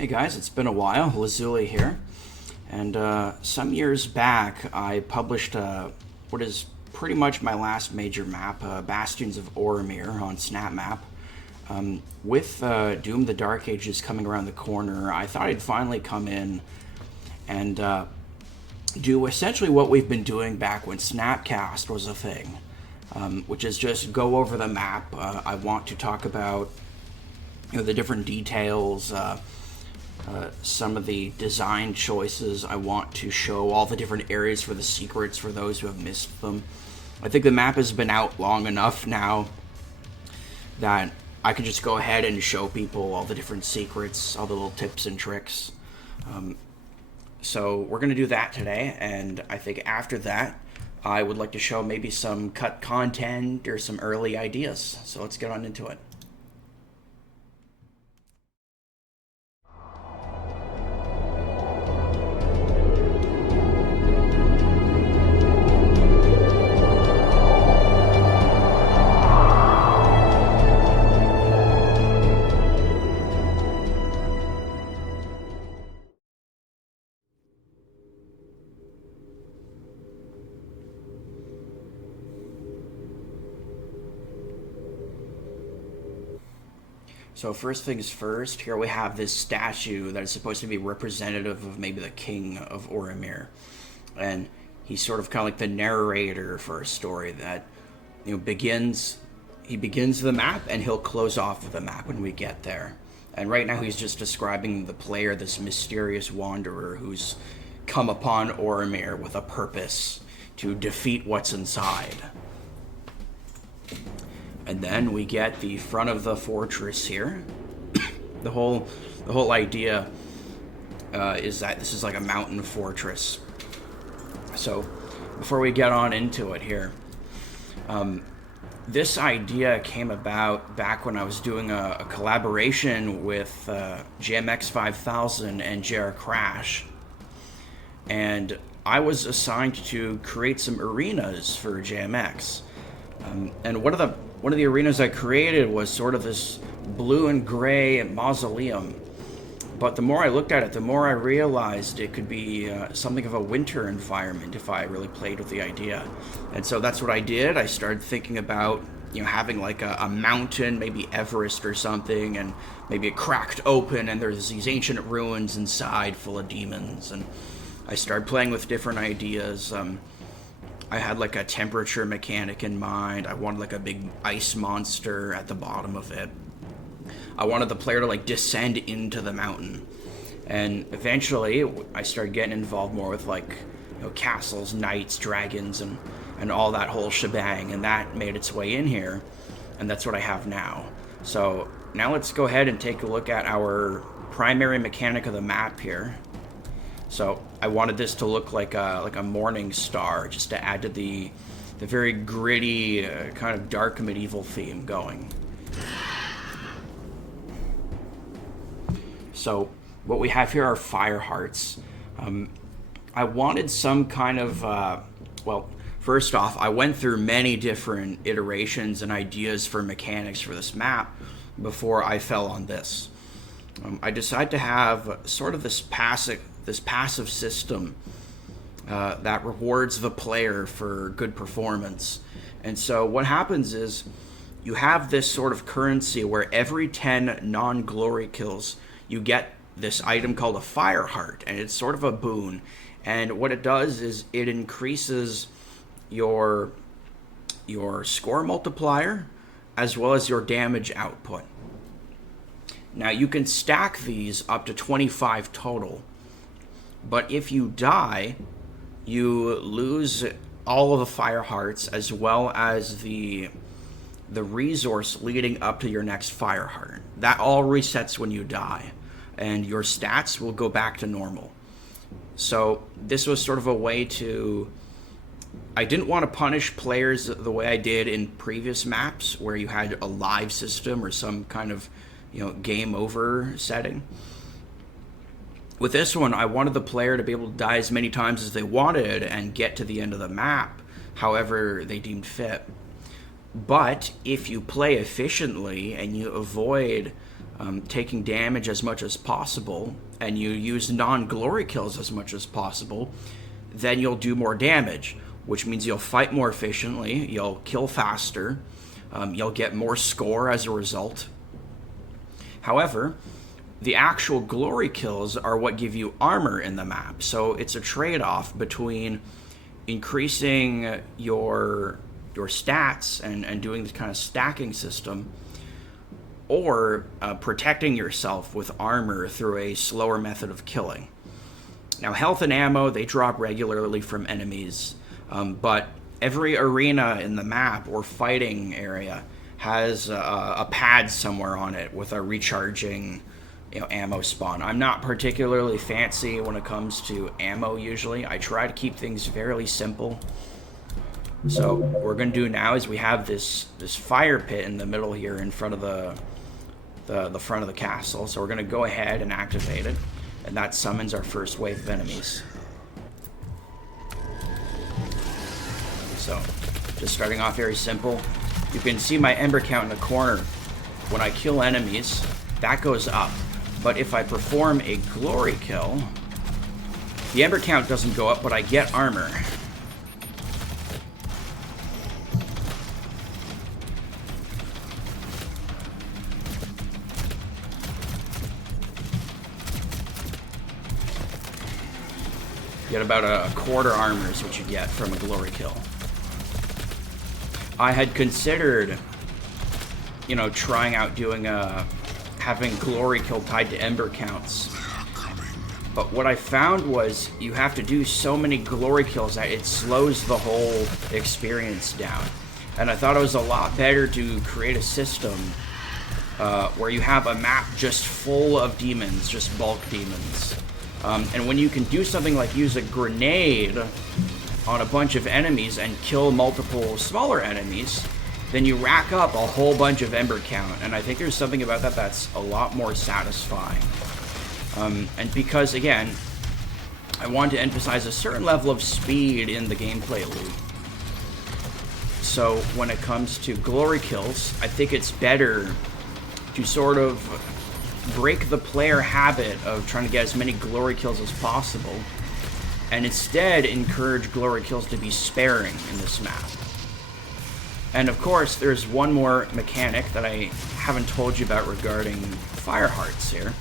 Hey guys, it's been a while. Lazuli here. And some years back, I published what is pretty much my last major map, Bastions of Orimere on Snapmap. With Doom the Dark Ages coming around the corner, I thought I'd finally come in and do essentially what we've been doing back when Snapcast was a thing, which is just go over the map. I want to talk about the different details, some of the design choices. I want to show all the different areas for the secrets for those who have missed them. I think the map has been out long enough now that I can just go ahead and show people all the different secrets, all the little tips and tricks. So we're going to do that today, and I think after that, I would like to show maybe some cut content or some early ideas. So let's get on into it. So first things first, here we have this statue that is supposed to be representative of maybe the king of Orimere. And he's sort of kind of like the narrator for a story that, he begins the map and he'll close off of the map when we get there. And right now he's just describing the player, this mysterious wanderer who's come upon Orimere with a purpose to defeat what's inside. And then we get the front of the fortress here. the whole idea is that this is like a mountain fortress. So before we get on into it here, this idea came about back when I was doing a collaboration with JMX 5000 and JR Crash. And I was assigned to create some arenas for JMX. And one of the arenas I created was sort of this blue and gray mausoleum. But the more I looked at it, the more I realized it could be something of a winter environment if I really played with the idea. And so that's what I did. I started thinking about having like a mountain, maybe Everest or something, and maybe it cracked open and there's these ancient ruins inside full of demons. And I started playing with different ideas. I had like a temperature mechanic in mind. I wanted like a big ice monster at the bottom of it. I wanted the player to like descend into the mountain. And eventually I started getting involved more with like castles, knights, dragons, and all that whole shebang. And that made its way in here. And that's what I have now. So now let's go ahead and take a look at our primary mechanic of the map here. So I wanted this to look like a morning star, just to add to the very gritty, kind of dark medieval theme going. So what we have here are fire hearts. I wanted some kind of, well, first off, I went through many different iterations and ideas for mechanics for this map before I fell on this. I decided to have sort of this passive system that rewards the player for good performance. And so what happens is you have this sort of currency where every 10 non-glory kills you get this item called a fire heart, and it's sort of a boon. And what it does is it increases your score multiplier as well as your damage output. Now you can stack these up to 25 total. But if you die, you lose all of the fire hearts as well as the resource leading up to your next fire heart. That all resets when you die, and your stats will go back to normal. So this was sort of a way to... I didn't want to punish players the way I did in previous maps where you had a live system or some kind of game over setting. With this one, I wanted the player to be able to die as many times as they wanted and get to the end of the map, however they deemed fit. But if you play efficiently and you avoid taking damage as much as possible, and you use non-glory kills as much as possible, then you'll do more damage, which means you'll fight more efficiently, you'll kill faster, you'll get more score as a result. However, the actual glory kills are what give you armor in the map, so it's a trade-off between increasing your stats and doing this kind of stacking system, or protecting yourself with armor through a slower method of killing. Now, health and ammo, they drop regularly from enemies, but every arena in the map or fighting area has a pad somewhere on it with a recharging ammo spawn. I'm not particularly fancy when it comes to ammo usually. I try to keep things fairly simple. So what we're going to do now is we have this fire pit in the middle here in front of the front of the castle. So we're going to go ahead and activate it, and that summons our first wave of enemies. So just starting off very simple. You can see my ember count in the corner. When I kill enemies, that goes up. But if I perform a glory kill, the ember count doesn't go up, but I get armor. You get about a quarter armor is what you get from a glory kill. I had considered, trying out doing having glory kill tied to ember counts. But what I found was you have to do so many glory kills that it slows the whole experience down. And I thought it was a lot better to create a system where you have a map just full of demons, just bulk demons. And when you can do something like use a grenade on a bunch of enemies and kill multiple smaller enemies, then you rack up a whole bunch of ember count. And I think there's something about that that's a lot more satisfying. And because, again, I want to emphasize a certain level of speed in the gameplay loop. So when it comes to glory kills, I think it's better to sort of break the player habit of trying to get as many glory kills as possible, and instead encourage glory kills to be sparing in this map. And of course, there's one more mechanic that I haven't told you about regarding fire hearts here,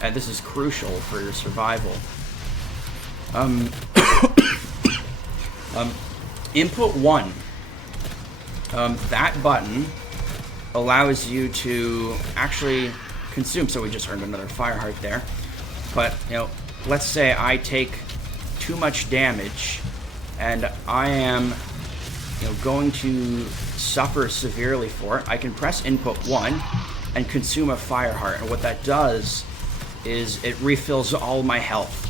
and this is crucial for your survival. Input 1. That button allows you to actually consume, so we just earned another fire heart there. But, let's say I take too much damage and I am, going to suffer severely for it. I can press input 1 and consume a fire heart, and what that does is it refills all my health.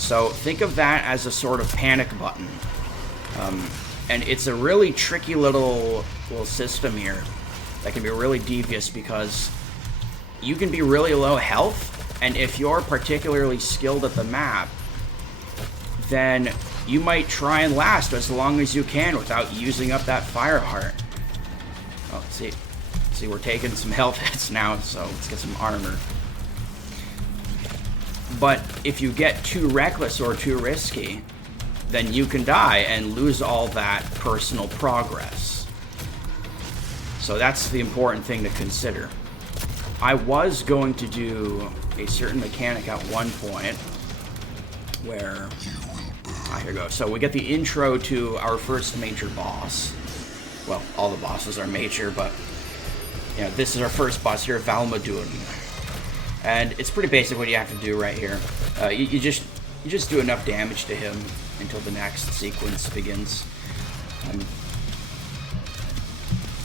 So think of that as a sort of panic button. And it's a really tricky little system here that can be really devious, because you can be really low health, and if you're particularly skilled at the map, then you might try and last as long as you can without using up that fire heart. Oh, see, we're taking some health hits now, so let's get some armor. But if you get too reckless or too risky, then you can die and lose all that personal progress. So that's the important thing to consider. I was going to do a certain mechanic at one point where... here we go. So we get the intro to our first major boss. Well, all the bosses are major, but this is our first boss here, Valmadun. And it's pretty basic what you have to do right here. You just do enough damage to him until the next sequence begins.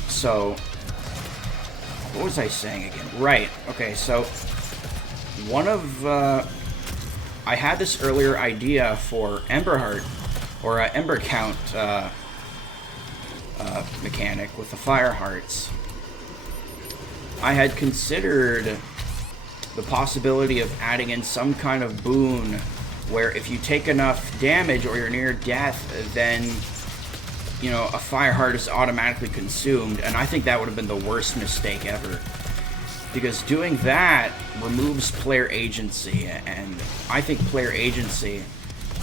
So, what was I saying again? Right. Okay, so one of I had this earlier idea for Ember Heart, or Ember Count mechanic with the Fire Hearts. I had considered the possibility of adding in some kind of boon where if you take enough damage or you're near death, then a fire heart is automatically consumed, and I think that would have been the worst mistake ever. because doing that removes player agency, and I think player agency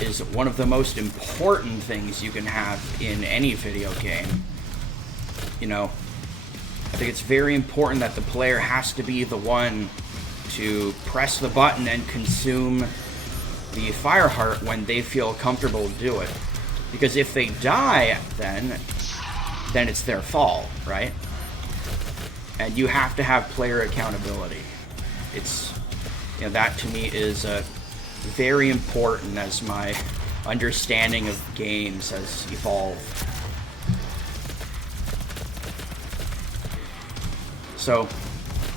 is one of the most important things you can have in any video game. You know, I think it's very important that the player has to be the one to press the button and consume the fire heart when they feel comfortable to do it. Because if they die, then it's their fault, right? And you have to have player accountability. It's, you know, that to me is very important as my understanding of games has evolved. So,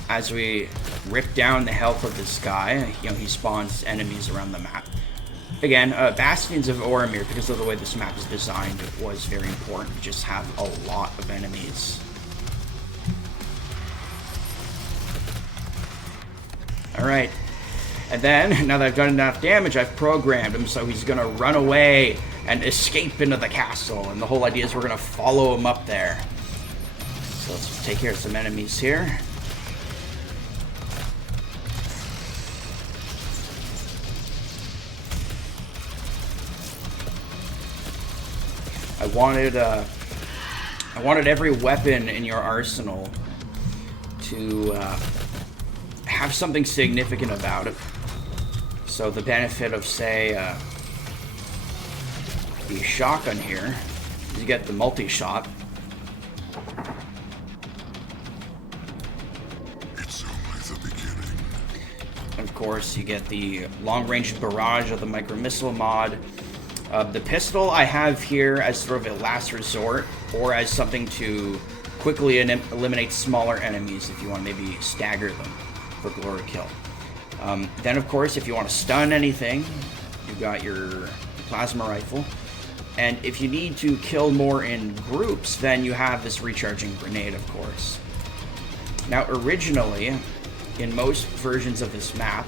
as we rip down the health of this guy, you know, he spawns enemies around the map. Again, Bastions of Orimere, because of the way this map is designed, was very important to just have a lot of enemies. Alright, and then, now that I've done enough damage, I've programmed him so he's gonna run away and escape into the castle, and the whole idea is we're gonna follow him up there. So let's take care of some enemies here. I wanted every weapon in your arsenal to have something significant about it. So the benefit of, say, the shotgun here is you get the multi-shot. It's only the beginning. Of course, you get the long-range barrage of the micro-missile mod. The pistol I have here as sort of a last resort, or as something to quickly eliminate smaller enemies if you want to maybe stagger them for glory kill. Then, of course, if you want to stun anything, you've got your plasma rifle. And if you need to kill more in groups, then you have this recharging grenade, of course. Now, originally, in most versions of this map,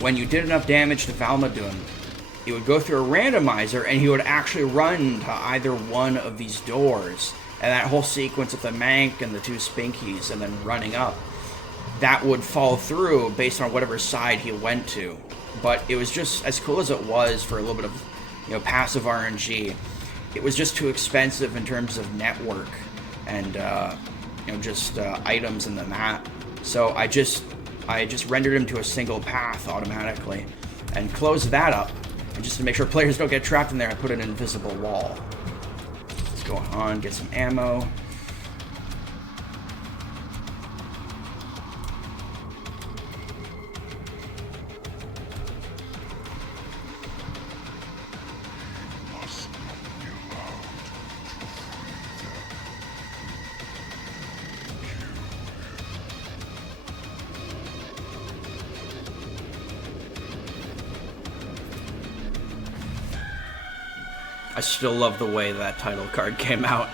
when you did enough damage to Valmadun, he would go through a randomizer and he would actually run to either one of these doors. And that whole sequence of the Mank and the two Spinkies and then running up, that would fall through based on whatever side he went to. But it was just, as cool as it was for a little bit of, you know, passive RNG, it was just too expensive in terms of network and, you know, just items in the map. So I just rendered him to a single path automatically and closed that up. And just to make sure players don't get trapped in there, I put an invisible wall. Let's go on, get some ammo. I still love the way that title card came out.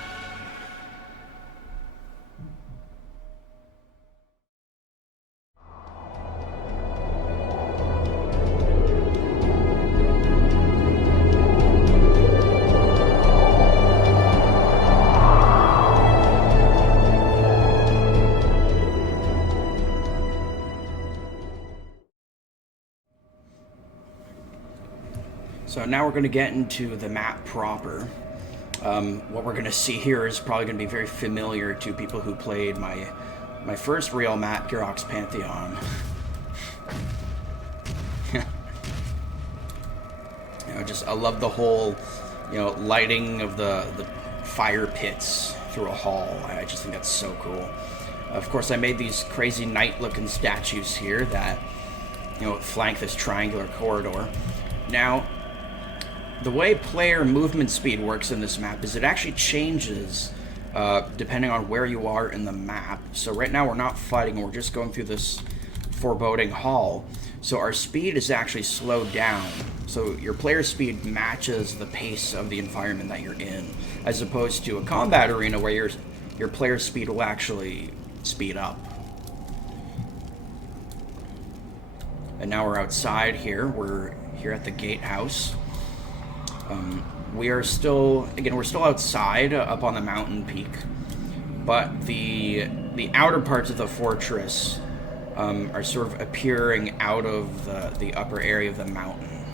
So now we're going to get into the map proper. What we're going to see here is probably going to be very familiar to people who played my first real map, Girox Pantheon. You know, just I love the whole, you know, lighting of the fire pits through a hall. I just think that's so cool. Of course, I made these crazy night-looking statues here that, you know, flank this triangular corridor. Now, the way player movement speed works in this map is it actually changes depending on where you are in the map. So right now we're not fighting, we're just going through this foreboding hall. So our speed is actually slowed down. So your player speed matches the pace of the environment that you're in, as opposed to a combat arena where your player speed will actually speed up. And now we're outside here. We're here at the gatehouse. We are still, again, we're still outside up on the mountain peak, but the the outer parts of the fortress are sort of appearing out of the upper area of the mountain.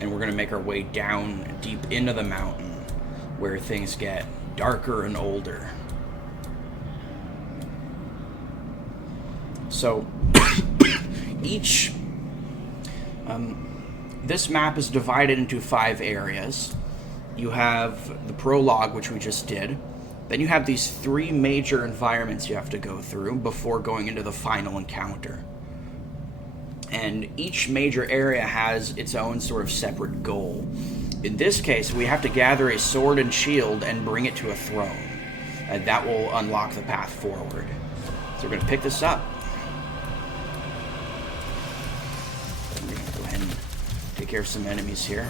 And we're going to make our way down deep into the mountain where things get darker and older. So, this map is divided into 5 areas. You have the Prologue, which we just did. Then you have these 3 major environments you have to go through before going into the final encounter. And each major area has its own sort of separate goal. In this case, we have to gather a sword and shield and bring it to a throne. And that will unlock the path forward. So we're going to pick this up. We're going to go ahead and take care of some enemies here.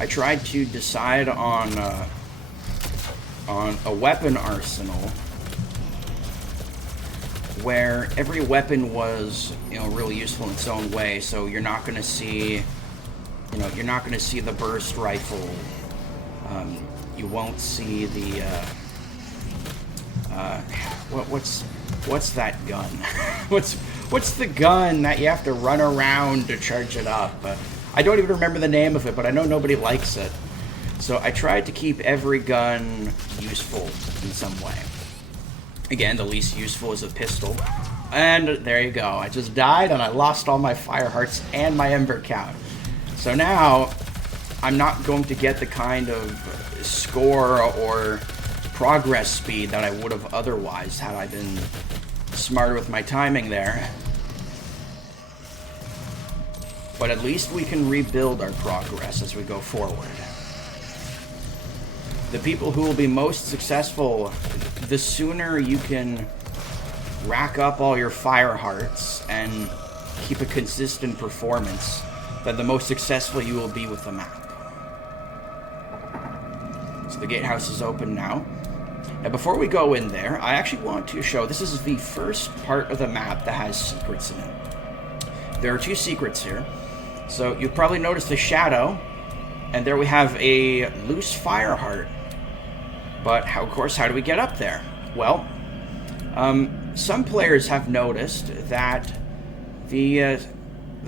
I tried to decide on a weapon arsenal where every weapon was, really useful in its own way. So you're not going to see, you're not going to see the burst rifle. You won't see the what's that gun? what's the gun that you have to run around to charge it up? I don't even remember the name of it, but I know nobody likes it. So I tried to keep every gun useful in some way. Again, the least useful is a pistol. And there you go. I just died and I lost all my fire hearts and my ember count. So now, I'm not going to get the kind of score or progress speed that I would have otherwise had I been smarter with my timing there. But at least we can rebuild our progress as we go forward. The people who will be most successful, the sooner you can rack up all your fire hearts and keep a consistent performance, then the most successful you will be with the map. So the gatehouse is open now. Now before we go in there, I actually want to show, this is the first part of the map that has secrets in it. There are 2 secrets here. So you've probably noticed the shadow, and there we have a loose fire heart. But of course, how do we get up there? Well, some players have noticed that the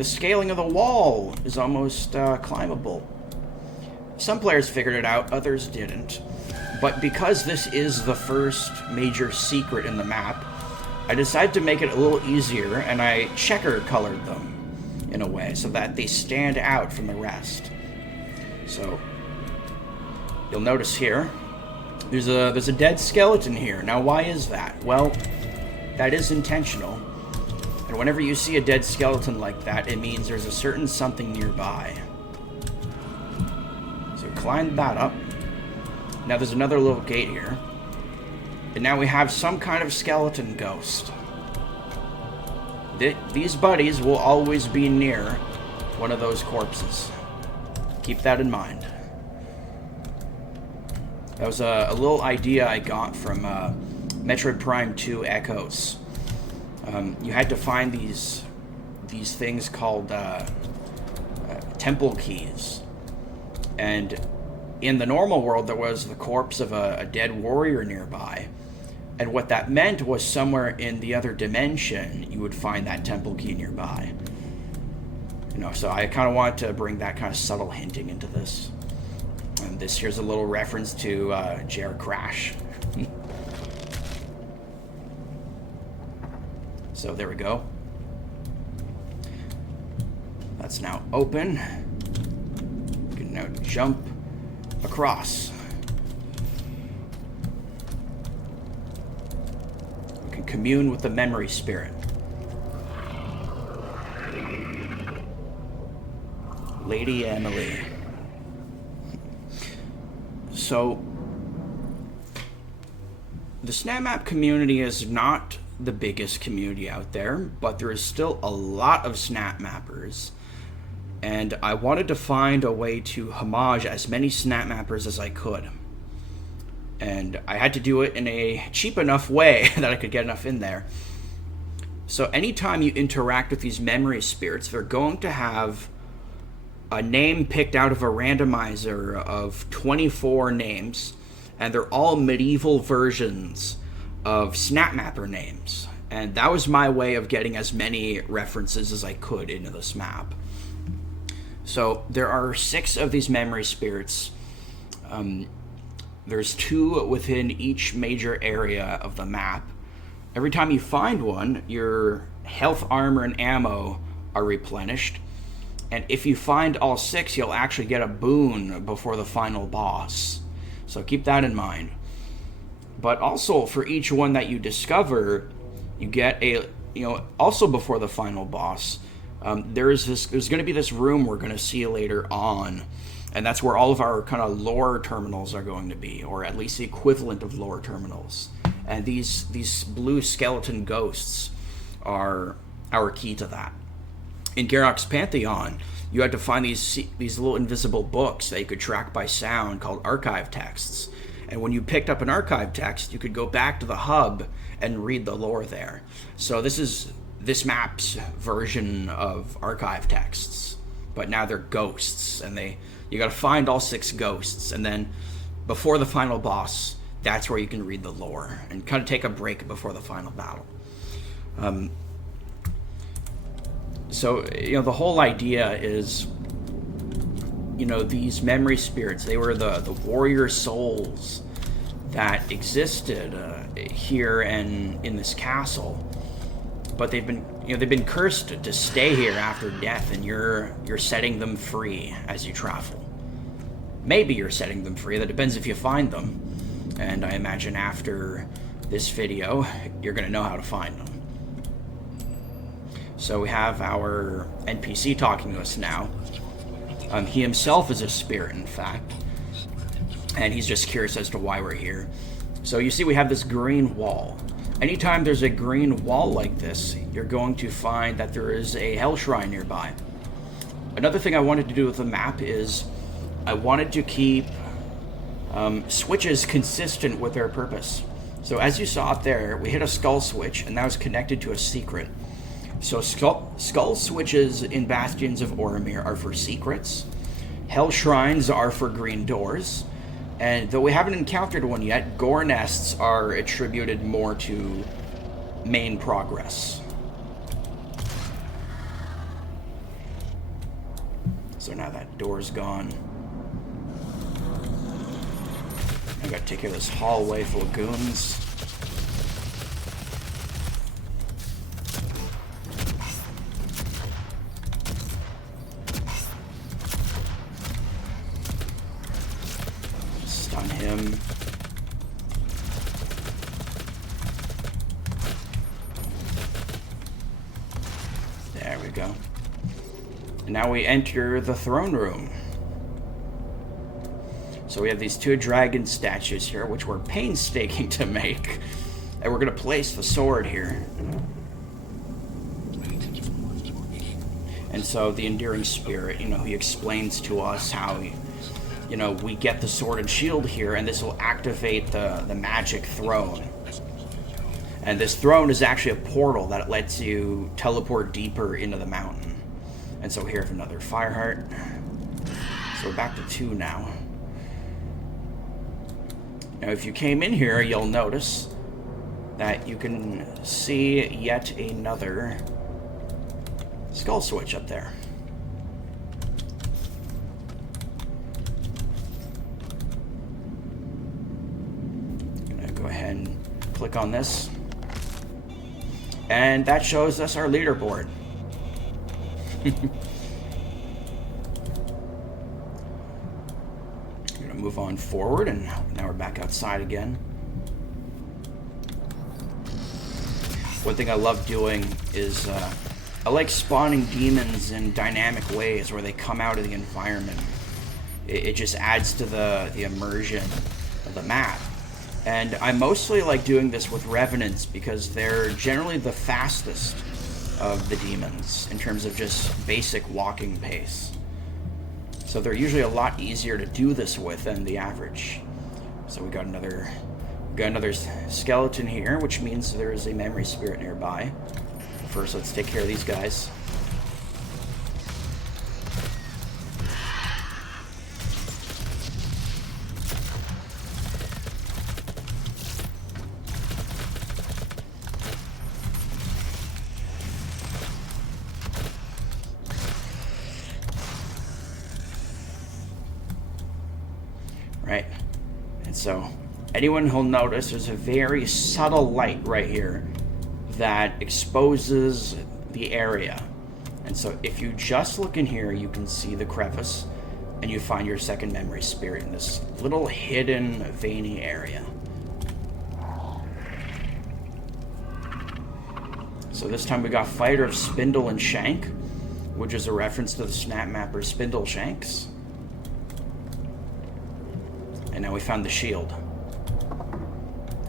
scaling of the wall is almost climbable. Some players figured it out, others didn't. But because this is the first major secret in the map, I decided to make it a little easier, and I checker colored them in a way so that they stand out from the rest. So you'll notice here there's a dead skeleton here. Now why is that? Well, that is intentional, and whenever you see a dead skeleton like that, it means there's a certain something nearby. So climb that up. Now there's another little gate here, and now we have some kind of skeleton ghost. These buddies will always be near one of those corpses. Keep that in mind. That was a little idea I got from Metroid Prime 2 Echoes. You had to find these things called temple keys. And in the normal world, there was the corpse of a dead warrior nearby. And what that meant was somewhere in the other dimension, you would find that temple key nearby. So I kind of want to bring that kind of subtle hinting into this. And this here's a little reference to Jer Crash. So there we go. That's now open. We can now jump across. We can commune with the memory spirit. Lady Emily. So, the Snapmap community is not the biggest community out there, but there is still a lot of Snapmappers, and I wanted to find a way to homage as many Snapmappers as I could. And I had to do it in a cheap enough way that I could get enough in there. So anytime you interact with these memory spirits, they're going to have a name picked out of a randomizer of 24 names, and they're all medieval versions of snapmapper names. And that was my way of getting as many references as I could into this map. So there are 6 of these memory spirits. There's 2 within each major area of the map. Every time you find one, your health, armor, and ammo are replenished. And if you find all 6, you'll actually get a boon before the final boss. So keep that in mind. But also, for each one that you discover, you get a, also before the final boss, there's going to be this room we're going to see later on. And that's where all of our kind of lore terminals are going to be, or at least the equivalent of lore terminals. And these blue skeleton ghosts are our key to that. In Garrock's Pantheon, you had to find these little invisible books that you could track by sound called archive texts. And when you picked up an archive text, you could go back to the hub and read the lore there. So this is this map's version of archive texts, but now they're ghosts, and you got to find all 6 ghosts, and then before the final boss, that's where you can read the lore and kind of take a break before the final battle. So, the whole idea is, these memory spirits, they were the warrior souls that existed here and in this castle, but they've been cursed to stay here after death, and you're setting them free as you travel. Maybe you're setting them free. That depends if you find them. And I imagine after this video, you're going to know how to find them. So we have our NPC talking to us now. He himself is a spirit, in fact. And he's just curious as to why we're here. So you see we have this green wall. Anytime there's a green wall like this, you're going to find that there is a hell shrine nearby. Another thing I wanted to do with the map is I wanted to keep switches consistent with their purpose. So as you saw up there, we hit a skull switch, and that was connected to a secret. So skull switches in Bastions of Orimere are for secrets. Hell shrines are for green doors. And though we haven't encountered one yet, gore nests are attributed more to main progress. So now that door's gone. I gotta take care of this hallway full of goons. Stun him. There we go. And now we enter the throne room. So we have these 2 dragon statues here, which we're painstaking to make. And we're going to place the sword here. And so the Enduring Spirit, he explains to us how, we get the sword and shield here, and this will activate the magic throne. And this throne is actually a portal that lets you teleport deeper into the mountain. And so here we have another fire heart. So we're back to 2 now. Now, if you came in here, you'll notice that you can see yet another skull switch up there. I'm gonna go ahead and click on this. And that shows us our leaderboard. Move on forward, and now we're back outside again. One thing I love doing is I like spawning demons in dynamic ways where they come out of the environment. It just adds to the immersion of the map. And I mostly like doing this with revenants because they're generally the fastest of the demons in terms of just basic walking pace. So they're usually a lot easier to do this with than the average. So we got another skeleton here, which means there is a memory spirit nearby. First, let's take care of these guys. right? And so anyone who'll notice there's a very subtle light right here that exposes the area. And so if you just look in here, you can see the crevice, and you find your second memory spirit in this little hidden veiny area. So this time we got Fighter of Spindle and Shank, which is a reference to the Snapmapper Spindle Shanks. And now we found the shield.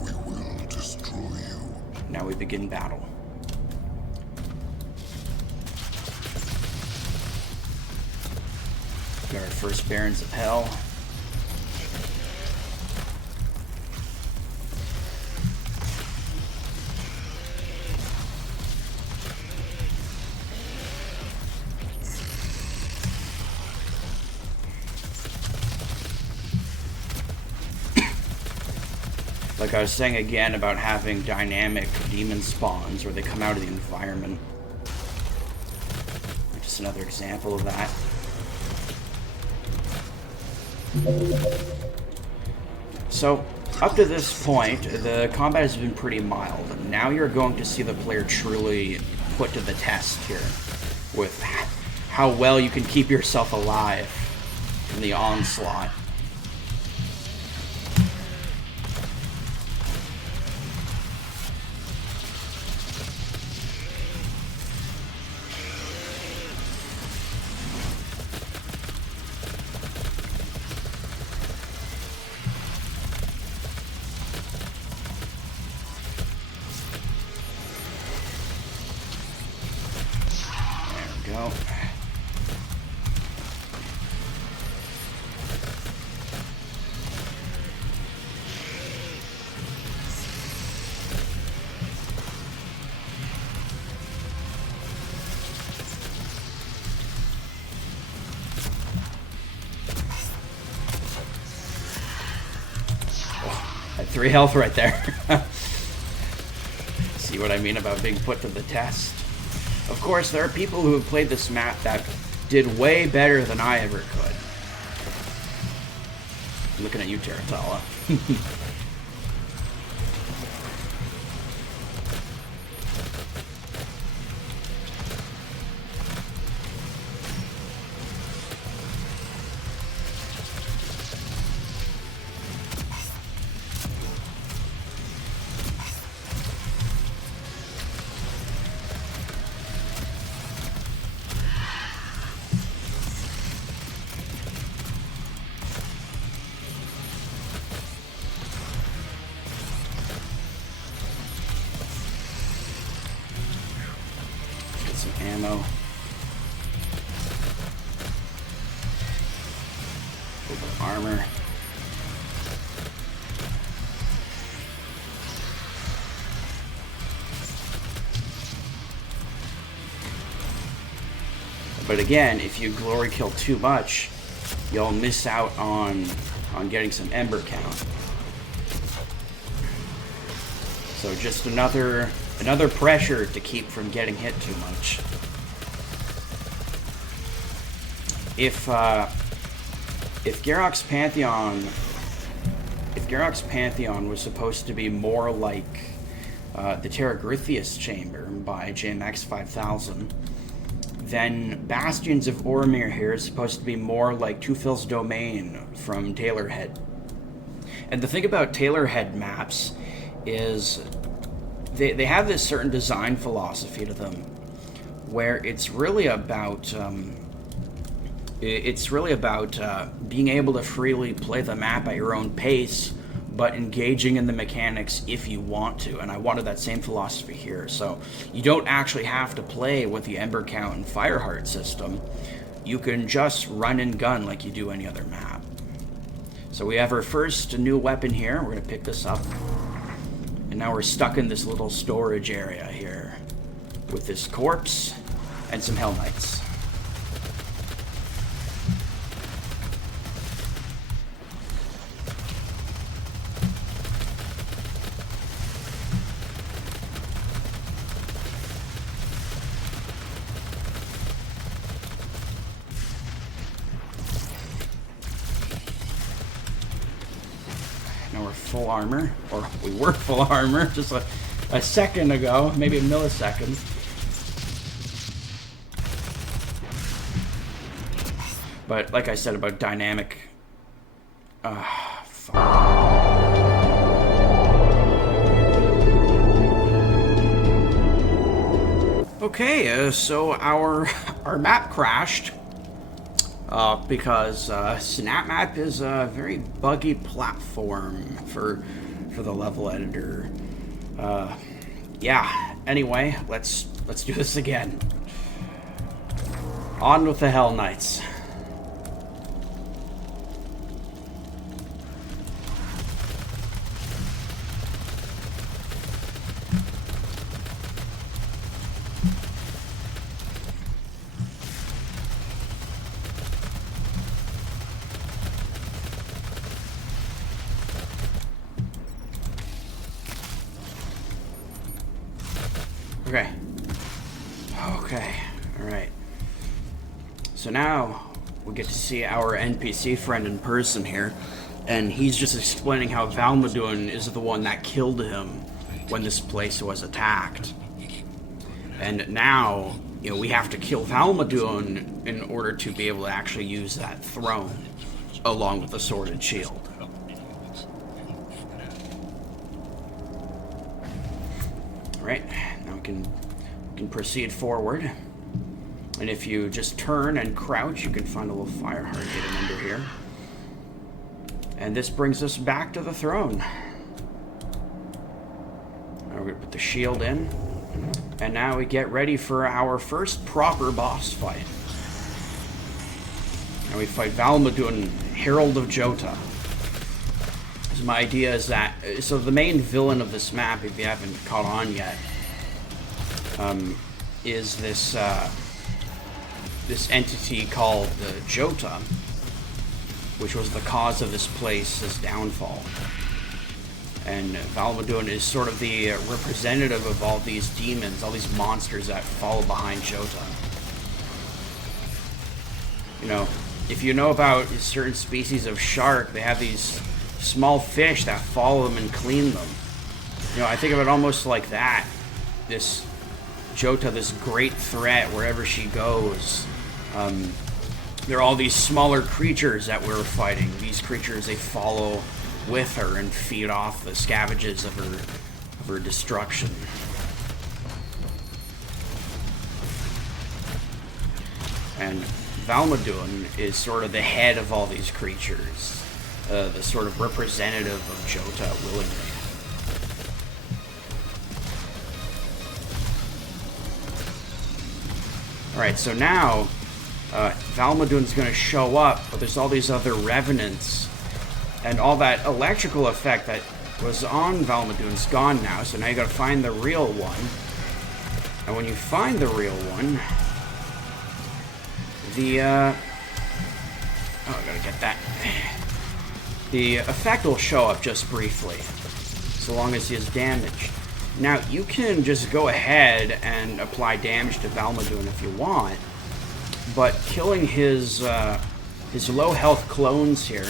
We will destroy you. Now we begin battle. Got our first Barons of Hell. Like I was saying again about having dynamic demon spawns where they come out of the environment. Just another example of that. So, up to this point, the combat has been pretty mild. Now you're going to see the player truly put to the test here with how well you can keep yourself alive in the onslaught. Go. At 3 health right there. See what I mean about being put to the test? Of course, there are people who have played this map that did way better than I ever could. I'm looking at you, Finchatolla. Some ammo. A little bit of armor. But again, if you glory kill too much, you'll miss out on getting some ember count. So just another pressure to keep from getting hit too much. If Garrock's Pantheon was supposed to be more like the Terragrithius Chamber by JMX 5000, then Bastions of Orimere here is supposed to be more like Tufil's Domain from Taylorhead. And the thing about Taylorhead maps is they have this certain design philosophy to them, where it's really about being able to freely play the map at your own pace, but engaging in the mechanics if you want to. And I wanted that same philosophy here. So you don't actually have to play with the Ember Count and Fireheart system. You can just run and gun like you do any other map. So we have our first new weapon here. We're going to pick this up. And now we're stuck in this little storage area here with this corpse and some Hell Knights. full armor, or we were full armor just a second ago, maybe a millisecond. But like I said about dynamic, okay, so our map crashed because Snapmap is a very buggy platform for the level editor. Yeah. Anyway, let's do this again. On with the Hell Knights. Okay, alright. So now we get to see our NPC friend in person here, and he's just explaining how Valmadun is the one that killed him when this place was attacked. And now, you know, we have to kill Valmadun in order to be able to actually use that throne, along with the sword and shield. Alright, now we can proceed forward, and if you just turn and crouch, you can find a little fire heart hidden under here, and this brings us back to the throne. Now we're gonna put the shield in, and now we get ready for our first proper boss fight. And we fight Valmadun, Herald of Jota. So my idea is that, so the main villain of this map, if you haven't caught on yet, is this this entity called Jota, which was the cause of this place's downfall. And Valmadun is sort of the representative of all these demons, all these monsters that follow behind Jota. You know, if you know about certain species of shark, they have these small fish that follow them and clean them. You know, I think of it almost like that. This Jota, this great threat wherever she goes. There are all these smaller creatures that we're fighting. These creatures, they follow with her and feed off the scavages of her destruction. And Valmadun is sort of the head of all these creatures, the sort of representative of Jota willingly. Alright, so now Valmadun's going to show up, but there's all these other revenants, and all that electrical effect that was on Valmadun's gone now, so now you got to find the real one. And when you find the real one, I gotta get that. The effect will show up just briefly, so long as he is damaged. Now, you can just go ahead and apply damage to Valmadun if you want, but killing his low health clones here,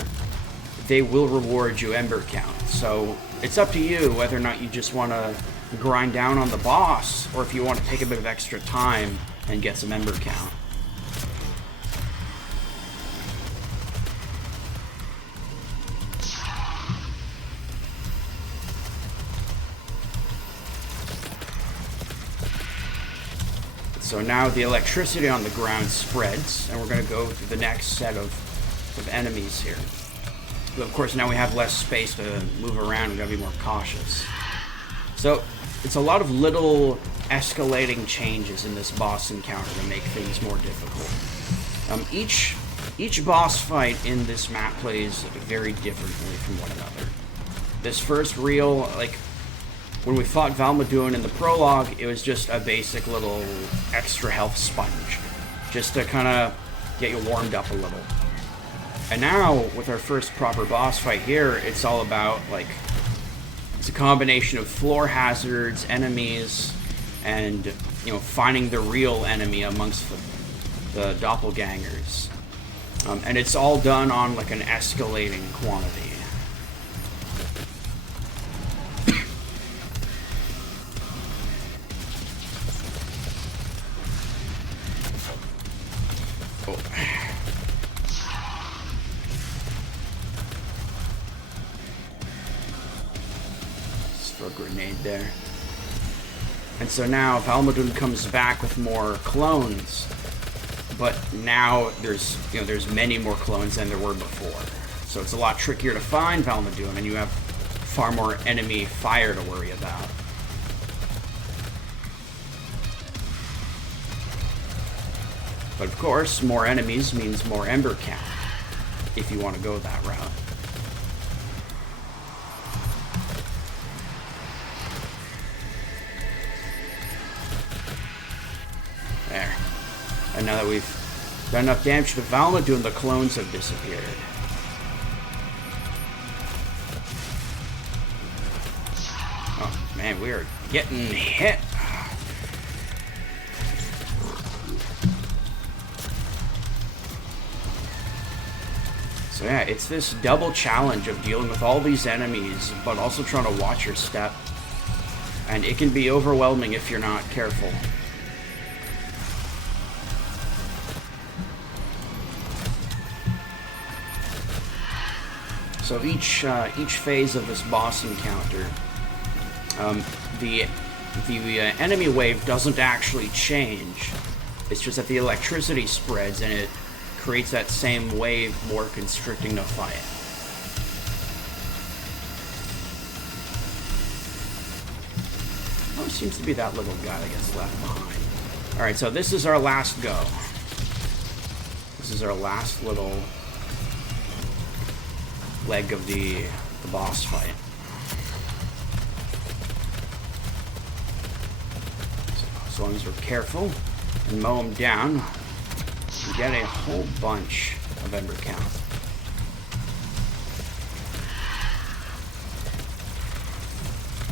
they will reward you Ember count. So it's up to you whether or not you just want to grind down on the boss, or if you want to take a bit of extra time and get some Ember count. So now the electricity on the ground spreads, and we're going to go through the next set of enemies here. But of course, now we have less space to move around. We've got to be more cautious. So it's a lot of little escalating changes in this boss encounter to make things more difficult. Each boss fight in this map plays very differently from one another. This first real, like, when we fought Valmadun in the prologue, it was just a basic little extra health sponge, just to kind of get you warmed up a little. And now, with our first proper boss fight here, it's all about, like, it's a combination of floor hazards, enemies, and, you know, finding the real enemy amongst the doppelgangers. And it's all done on, like, an escalating quantity. Throw a grenade there. And so now Valmadun comes back with more clones, but now there's many more clones than there were before. So it's a lot trickier to find Valmadun, and you have far more enemy fire to worry about. But of course, more enemies means more ember count, if you want to go that route. There. And now that we've done enough damage to Valmadun, the clones have disappeared. Oh man, we are getting hit. So yeah, it's this double challenge of dealing with all these enemies, but also trying to watch your step. And it can be overwhelming if you're not careful. So each phase of this boss encounter, the enemy wave doesn't actually change. It's just that the electricity spreads and it creates that same wave, more constricting the fight. Oh, it seems to be that little guy that gets left behind. Alright, so this is our last go. This is our last little leg of the boss fight. So, as long as we're careful and mow him down, we get a whole bunch of ember count.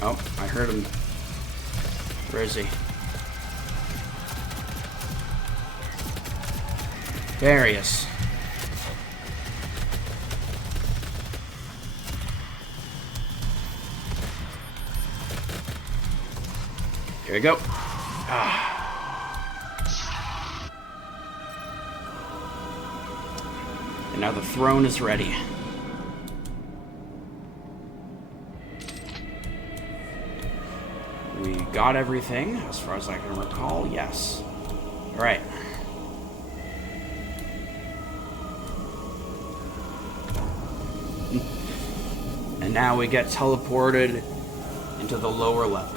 Oh, I heard him. Where is he? There he is. Here we go. Ah. And now the throne is ready. We got everything, as far as I can recall, yes. Alright. And now we get teleported into the lower level.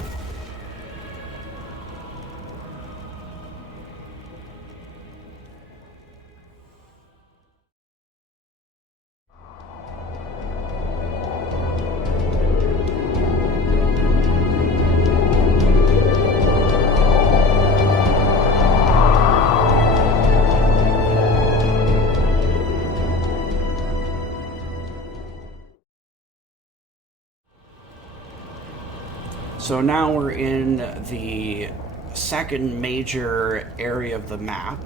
So now we're in the second major area of the map,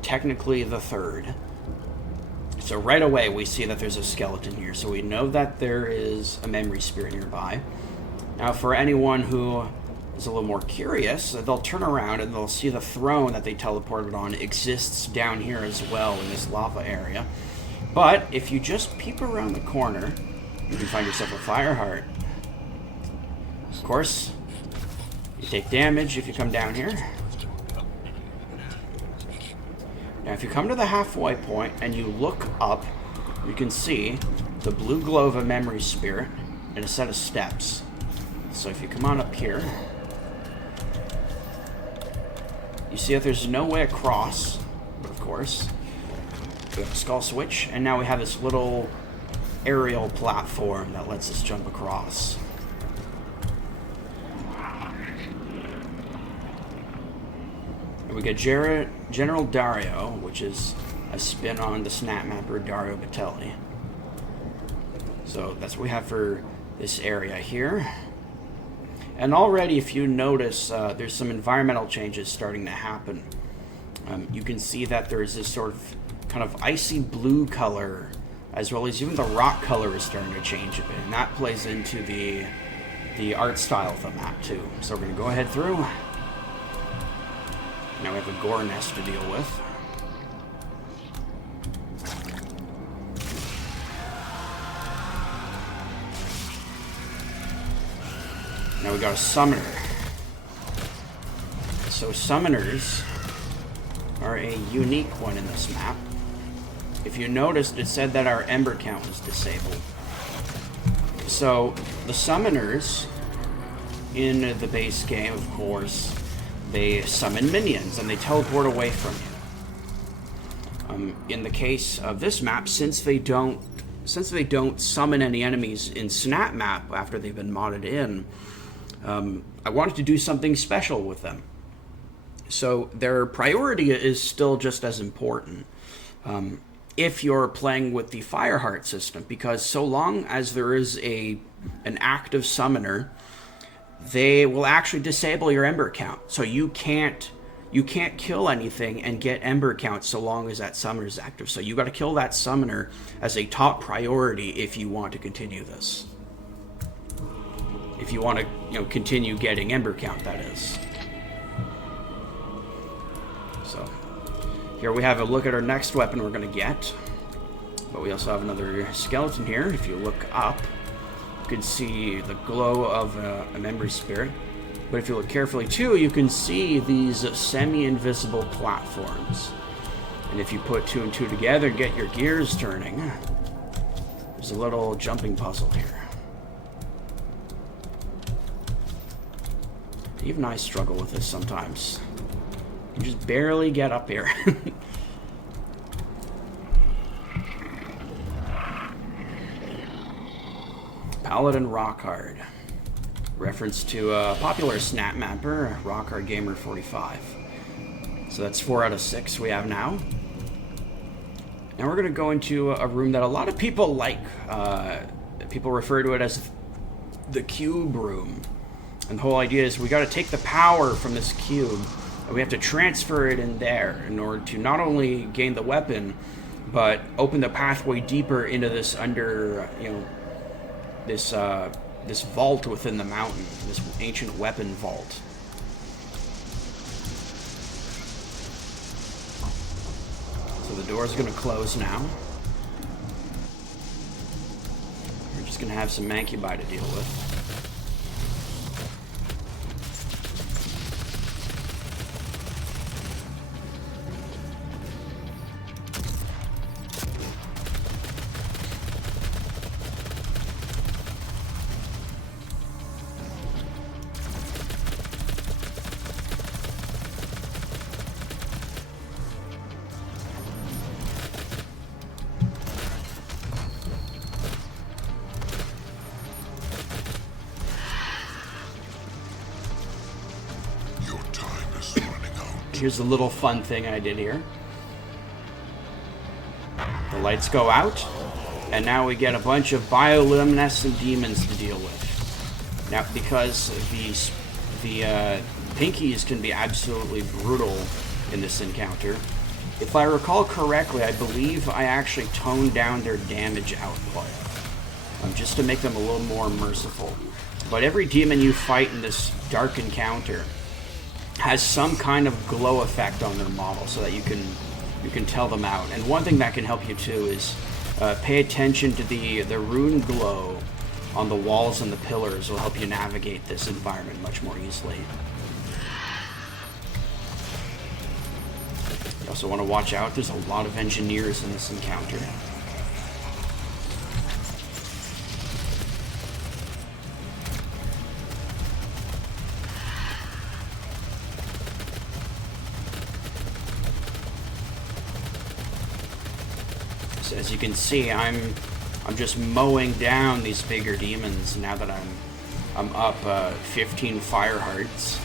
technically the third. So right away we see that there's a skeleton here, so we know that there is a memory spirit nearby. Now for anyone who is a little more curious, they'll turn around and they'll see the throne that they teleported on exists down here as well in this lava area. But if you just peep around the corner, you can find yourself a fire heart. Of course, you take damage if you come down here. Now, if you come to the halfway point and you look up, you can see the blue glow of a memory spirit and a set of steps. So if you come on up here, you see that there's no way across, but of course, we have a skull switch, and now we have this little aerial platform that lets us jump across. We get General Dario, which is a spin on the Snapmapper Dario Batelli. So that's what we have for this area here. And already, if you notice, there's some environmental changes starting to happen. You can see that there's this sort of kind of icy blue color, as well as even the rock color is starting to change a bit. And that plays into the art style of the map too. So we're going to go ahead through. Now we have a gore nest to deal with. Now we got a summoner. So summoners are a unique one in this map. If you noticed, it said that our ember count was disabled. So the summoners in the base game, of course, they summon minions and they teleport away from you. In the case of this map, since they don't summon any enemies in Snapmap after they've been modded in, I wanted to do something special with them. So their priority is still just as important if you're playing with the Fireheart system, because so long as there is an active summoner, they will actually disable your ember count. So you can't kill anything and get ember count so long as that summoner is active. So you got to kill that summoner as a top priority if you want to continue this. If you want to, continue getting ember count, that is. So here we have a look at our next weapon we're going to get. But we also have another skeleton here. If you look up, you can see the glow of an ember spirit. But if you look carefully too, you can see these semi-invisible platforms. And if you put 2 and 2 together and get your gears turning, there's a little jumping puzzle here. Even I struggle with this sometimes. You just barely get up here. Paladin Rockhard. Reference to a popular snapmapper, Rockhard Gamer 45. So that's 4 out of 6 we have now. Now we're going to go into a room that a lot of people like. People refer to it as the cube room. And the whole idea is we got to take the power from this cube and we have to transfer it in there in order to not only gain the weapon, but open the pathway deeper into this this vault within the mountain, this ancient weapon vault. So the door's going to close now. We're just going to have some mancubi to deal with. Here's a little fun thing I did here. The lights go out, and now we get a bunch of bioluminescent demons to deal with. Now, because the pinkies can be absolutely brutal in this encounter, if I recall correctly, I believe I actually toned down their damage output, just to make them a little more merciful. But every demon you fight in this dark encounter has some kind of glow effect on their model so that you can tell them out. And one thing that can help you too is pay attention to the rune glow on the walls and the pillars. Will help you navigate this environment much more easily. You also want to watch out, there's a lot of engineers in this encounter. As you can see, I'm just mowing down these bigger demons now that I'm up 15 fire hearts.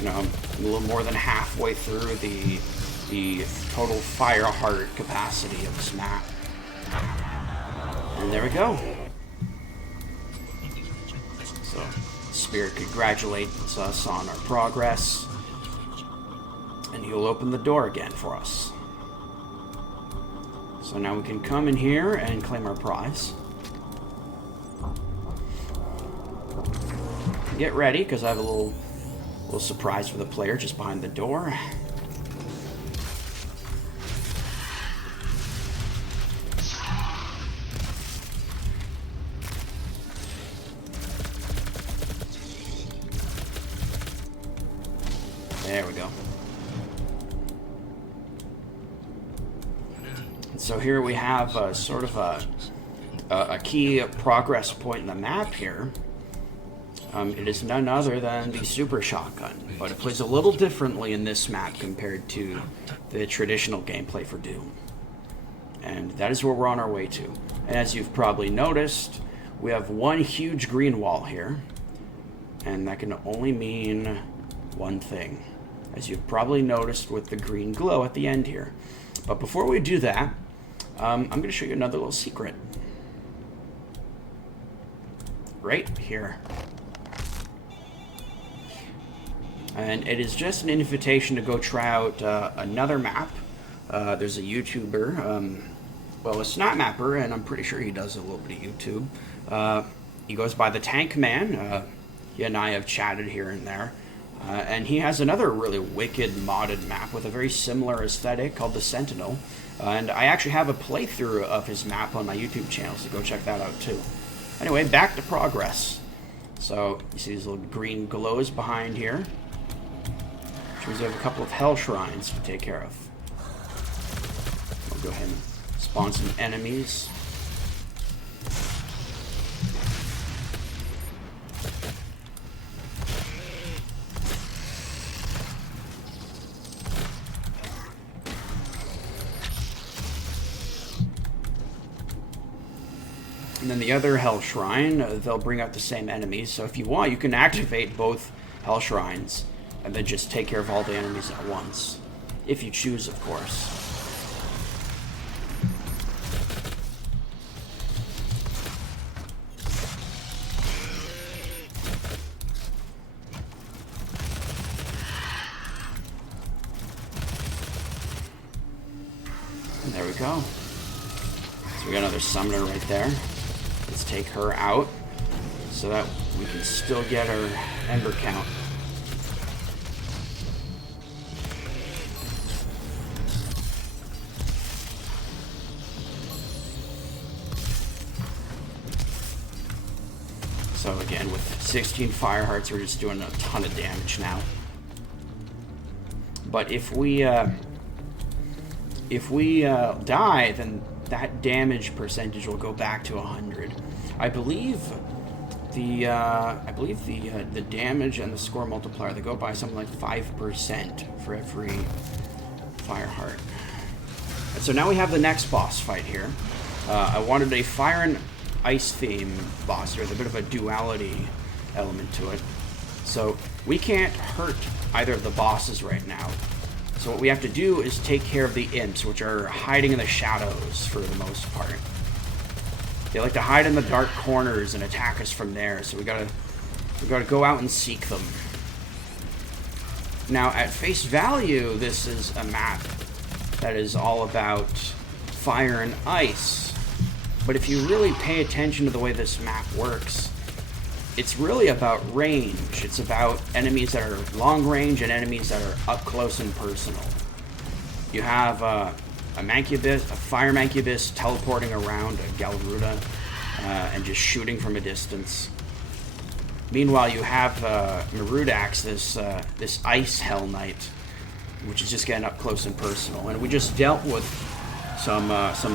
I'm a little more than halfway through the total fire heart capacity of this map. And there we go. So, Spirit congratulates us on our progress. And he'll open the door again for us. So now we can come in here and claim our prize. Get ready, because I have a little surprise for the player just behind the door. There we go. And so here we have sort of a key progress point in the map here. It is none other than the super shotgun, but it plays a little differently in this map compared to the traditional gameplay for Doom. And that is where we're on our way to. And as you've probably noticed, we have one huge green wall here, and that can only mean one thing, as you've probably noticed with the green glow at the end here. But before we do that, I'm going to show you another little secret. Right here. And it is just an invitation to go try out another map. There's a YouTuber, well, a Snapmapper, and I'm pretty sure he does a little bit of YouTube. He goes by the Tank Man. He and I have chatted here and there. And he has another really wicked modded map with a very similar aesthetic called the Sentinel. And I actually have a playthrough of his map on my YouTube channel, so go check that out too. Anyway, back to progress. So, you see these little green glows behind here, which means we have a couple of hell shrines to take care of. We'll go ahead and spawn some enemies. And then the other Hell Shrine, they'll bring out the same enemies. So if you want, you can activate both Hell Shrines and then just take care of all the enemies at once. If you choose, of course. And there we go. So we got another summoner right there. Let's take her out so that we can still get our ember count. So again, with 16 fire hearts, we're just doing a ton of damage now. But if we die, then that damage percentage will go back to 100. I believe the damage and the score multiplier, they go by something like 5% for every fire heart. And so now we have the next boss fight here. I wanted a fire and ice theme boss. There's a bit of a duality element to it. So we can't hurt either of the bosses right now. So what we have to do is take care of the imps, which are hiding in the shadows for the most part. They like to hide in the dark corners and attack us from there, so we gotta go out and seek them. Now, at face value, this is a map that is all about fire and ice. But if you really pay attention to the way this map works, it's really about range. It's about enemies that are long range and enemies that are up close and personal. You have a Mancubus, a fire Mancubus teleporting around a Galruda and just shooting from a distance. Meanwhile, you have Merudax, this ice Hell Knight, which is just getting up close and personal. And we just dealt with some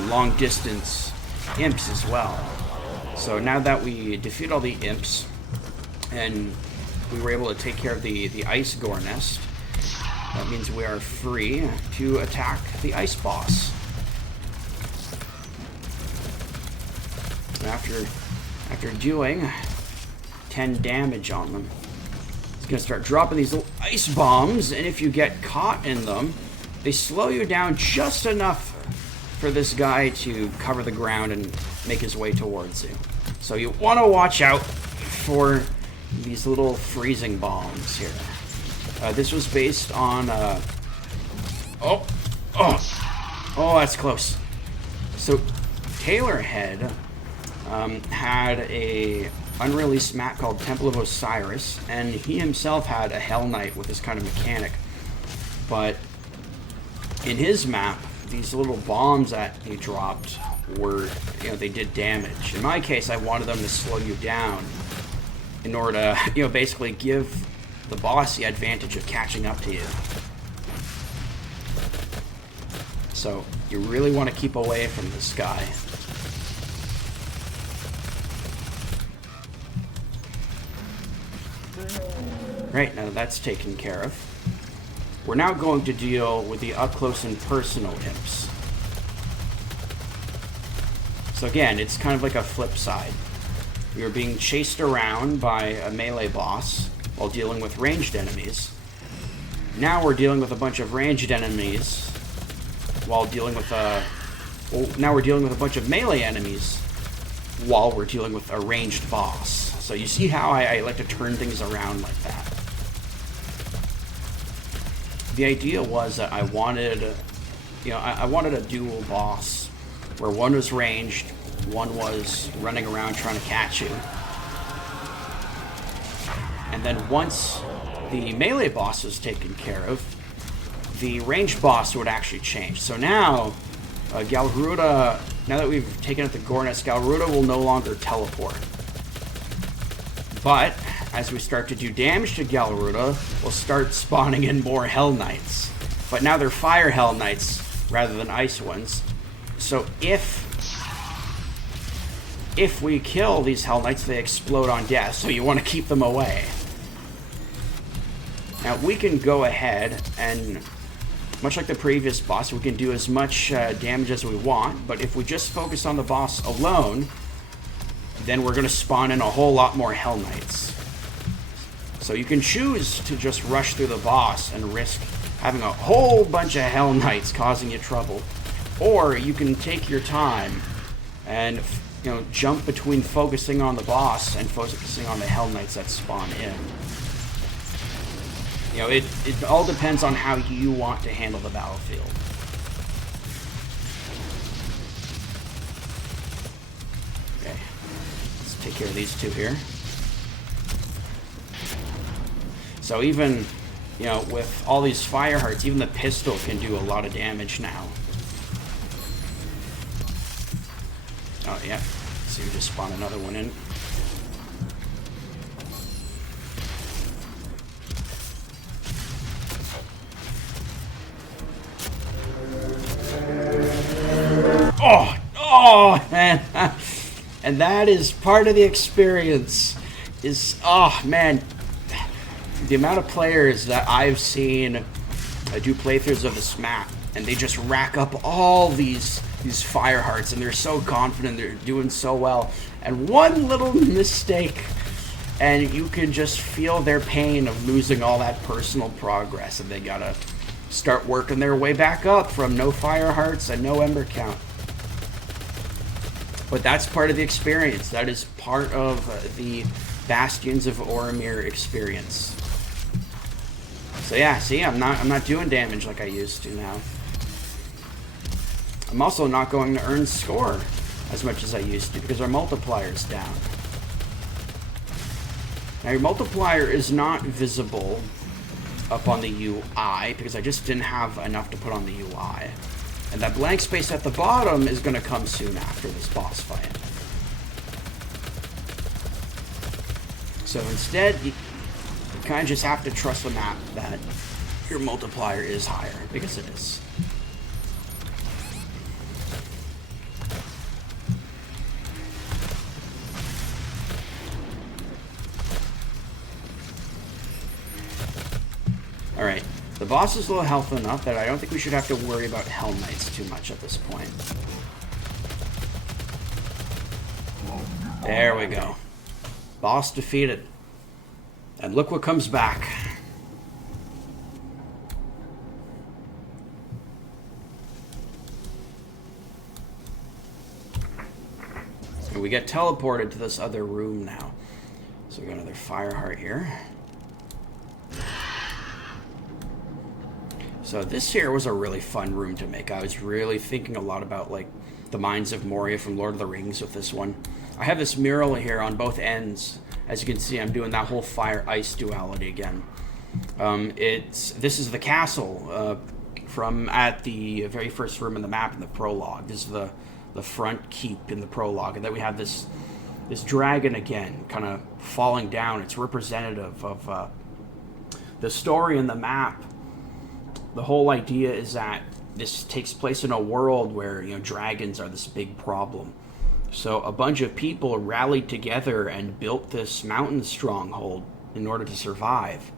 long distance imps as well. So now that we defeat all the imps, and we were able to take care of the ice gore nest, that means we are free to attack the ice boss. After doing 10 damage on them, it's gonna start dropping these little ice bombs, and if you get caught in them, they slow you down just enough for this guy to cover the ground and make his way towards you. So you want to watch out for these little freezing bombs here. This was based on oh, that's close. So Taylorhead had a unreleased map called Temple of Osiris, and he himself had a Hell Knight with this kind of mechanic. But in his map, these little bombs that he dropped were, they did damage. In my case, I wanted them to slow you down in order to, basically give the boss the advantage of catching up to you. So you really want to keep away from this guy. Right, now that's taken care of. We're now going to deal with the up-close and personal imps. So again, it's kind of like a flip side. We were being chased around by a melee boss while dealing with ranged enemies. Now we're dealing with a bunch of ranged enemies while dealing with now we're dealing with a bunch of melee enemies while we're dealing with a ranged boss. So you see how I like to turn things around like that. The idea was that I wanted, I wanted a dual boss where one was ranged, one was running around trying to catch you. And then once the melee boss was taken care of, the ranged boss would actually change. So now, Galruda, now that we've taken out the Gornets, Galruda will no longer teleport. But as we start to do damage to Galruda, we'll start spawning in more Hell Knights. But now they're Fire Hell Knights rather than Ice ones. So if we kill these Hell Knights, they explode on death, so you want to keep them away. Now we can go ahead and, much like the previous boss, we can do as much damage as we want, but if we just focus on the boss alone, then we're going to spawn in a whole lot more Hell Knights. So you can choose to just rush through the boss and risk having a whole bunch of Hell Knights causing you trouble. Or you can take your time and, jump between focusing on the boss and focusing on the Hell Knights that spawn in. It all depends on how you want to handle the battlefield. Okay, let's take care of these two here. So even, with all these fire hearts, even the pistol can do a lot of damage now. Oh, yeah. So you just spawn another one in. Oh, man. And that is part of the experience. Oh, man. The amount of players that I've seen do playthroughs of this map, and they just rack up all these fire hearts, and they're so confident, they're doing so well. And one little mistake, and you can just feel their pain of losing all that personal progress, and they gotta start working their way back up from no fire hearts and no ember count. But that's part of the experience. That is part of the Bastions of Orimere experience. So yeah, see, I'm not doing damage like I used to now. I'm also not going to earn score as much as I used to because our multiplier's down. Now your multiplier is not visible up on the UI because I just didn't have enough to put on the UI. And that blank space at the bottom is going to come soon after this boss fight. So instead, you kind of just have to trust the map that your multiplier is higher, because it is. Alright, the boss is low health enough that I don't think we should have to worry about Hell Knights too much at this point. There we go. Boss defeated. And look what comes back. And we get teleported to this other room now. So we got another fire heart here. So this here was a really fun room to make. I was really thinking a lot about like the Mines of Moria from Lord of the Rings with this one. I have this mural here on both ends. As you can see, I'm doing that whole fire-ice duality again. This is the castle from at the very first room in the map in the prologue. This is the front keep in the prologue, and then we have this dragon again, kind of falling down. It's representative of the story in the map, the whole idea is that this takes place in a world where, you know, dragons are this big problem. So a bunch of people rallied together and built this mountain stronghold in order to survive.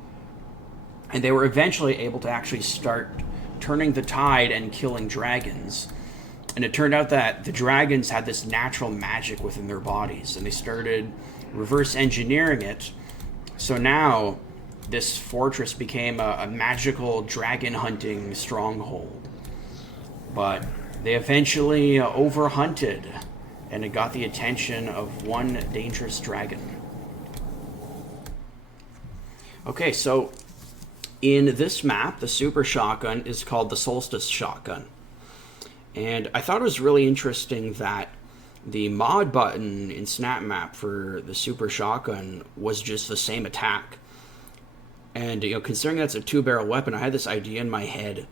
And they were eventually able to actually start turning the tide and killing dragons. And it turned out that the dragons had this natural magic within their bodies, and they started reverse engineering it. So now this fortress became a magical dragon hunting stronghold. But they eventually overhunted, and it got the attention of one dangerous dragon. Okay, so in this map, the super shotgun is called the Solstice shotgun. And I thought it was really interesting that the mod button in Snapmap for the super shotgun was just the same attack. And, you know, considering that's a 2-barrel weapon, I had this idea in my head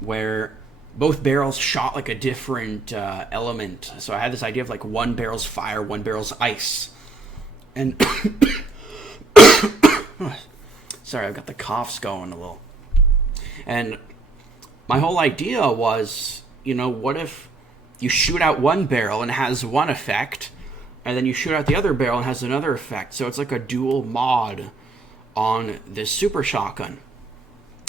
where both barrels shot like a different element. So I had this idea of like one barrel's fire, one barrel's ice. And sorry, I've got the coughs going a little. And my whole idea was, you know, what if you shoot out one barrel and it has one effect, and then you shoot out the other barrel and it has another effect. So it's like a dual mod on this super shotgun.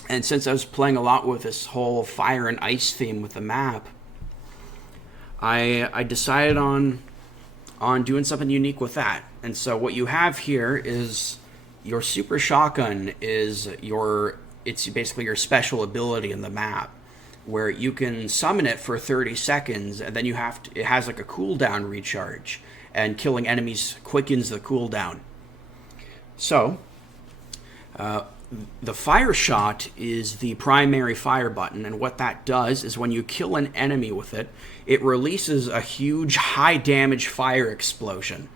And since I was playing a lot with this whole fire and ice theme with the map, I decided on doing something unique with that. And so what you have here is your super shotgun is it's basically your special ability in the map, where you can summon it for 30 seconds, and then it has like a cooldown recharge, and killing enemies quickens the cooldown. So the fire shot is the primary fire button, and what that does is when you kill an enemy with it, it releases a huge high damage fire explosion.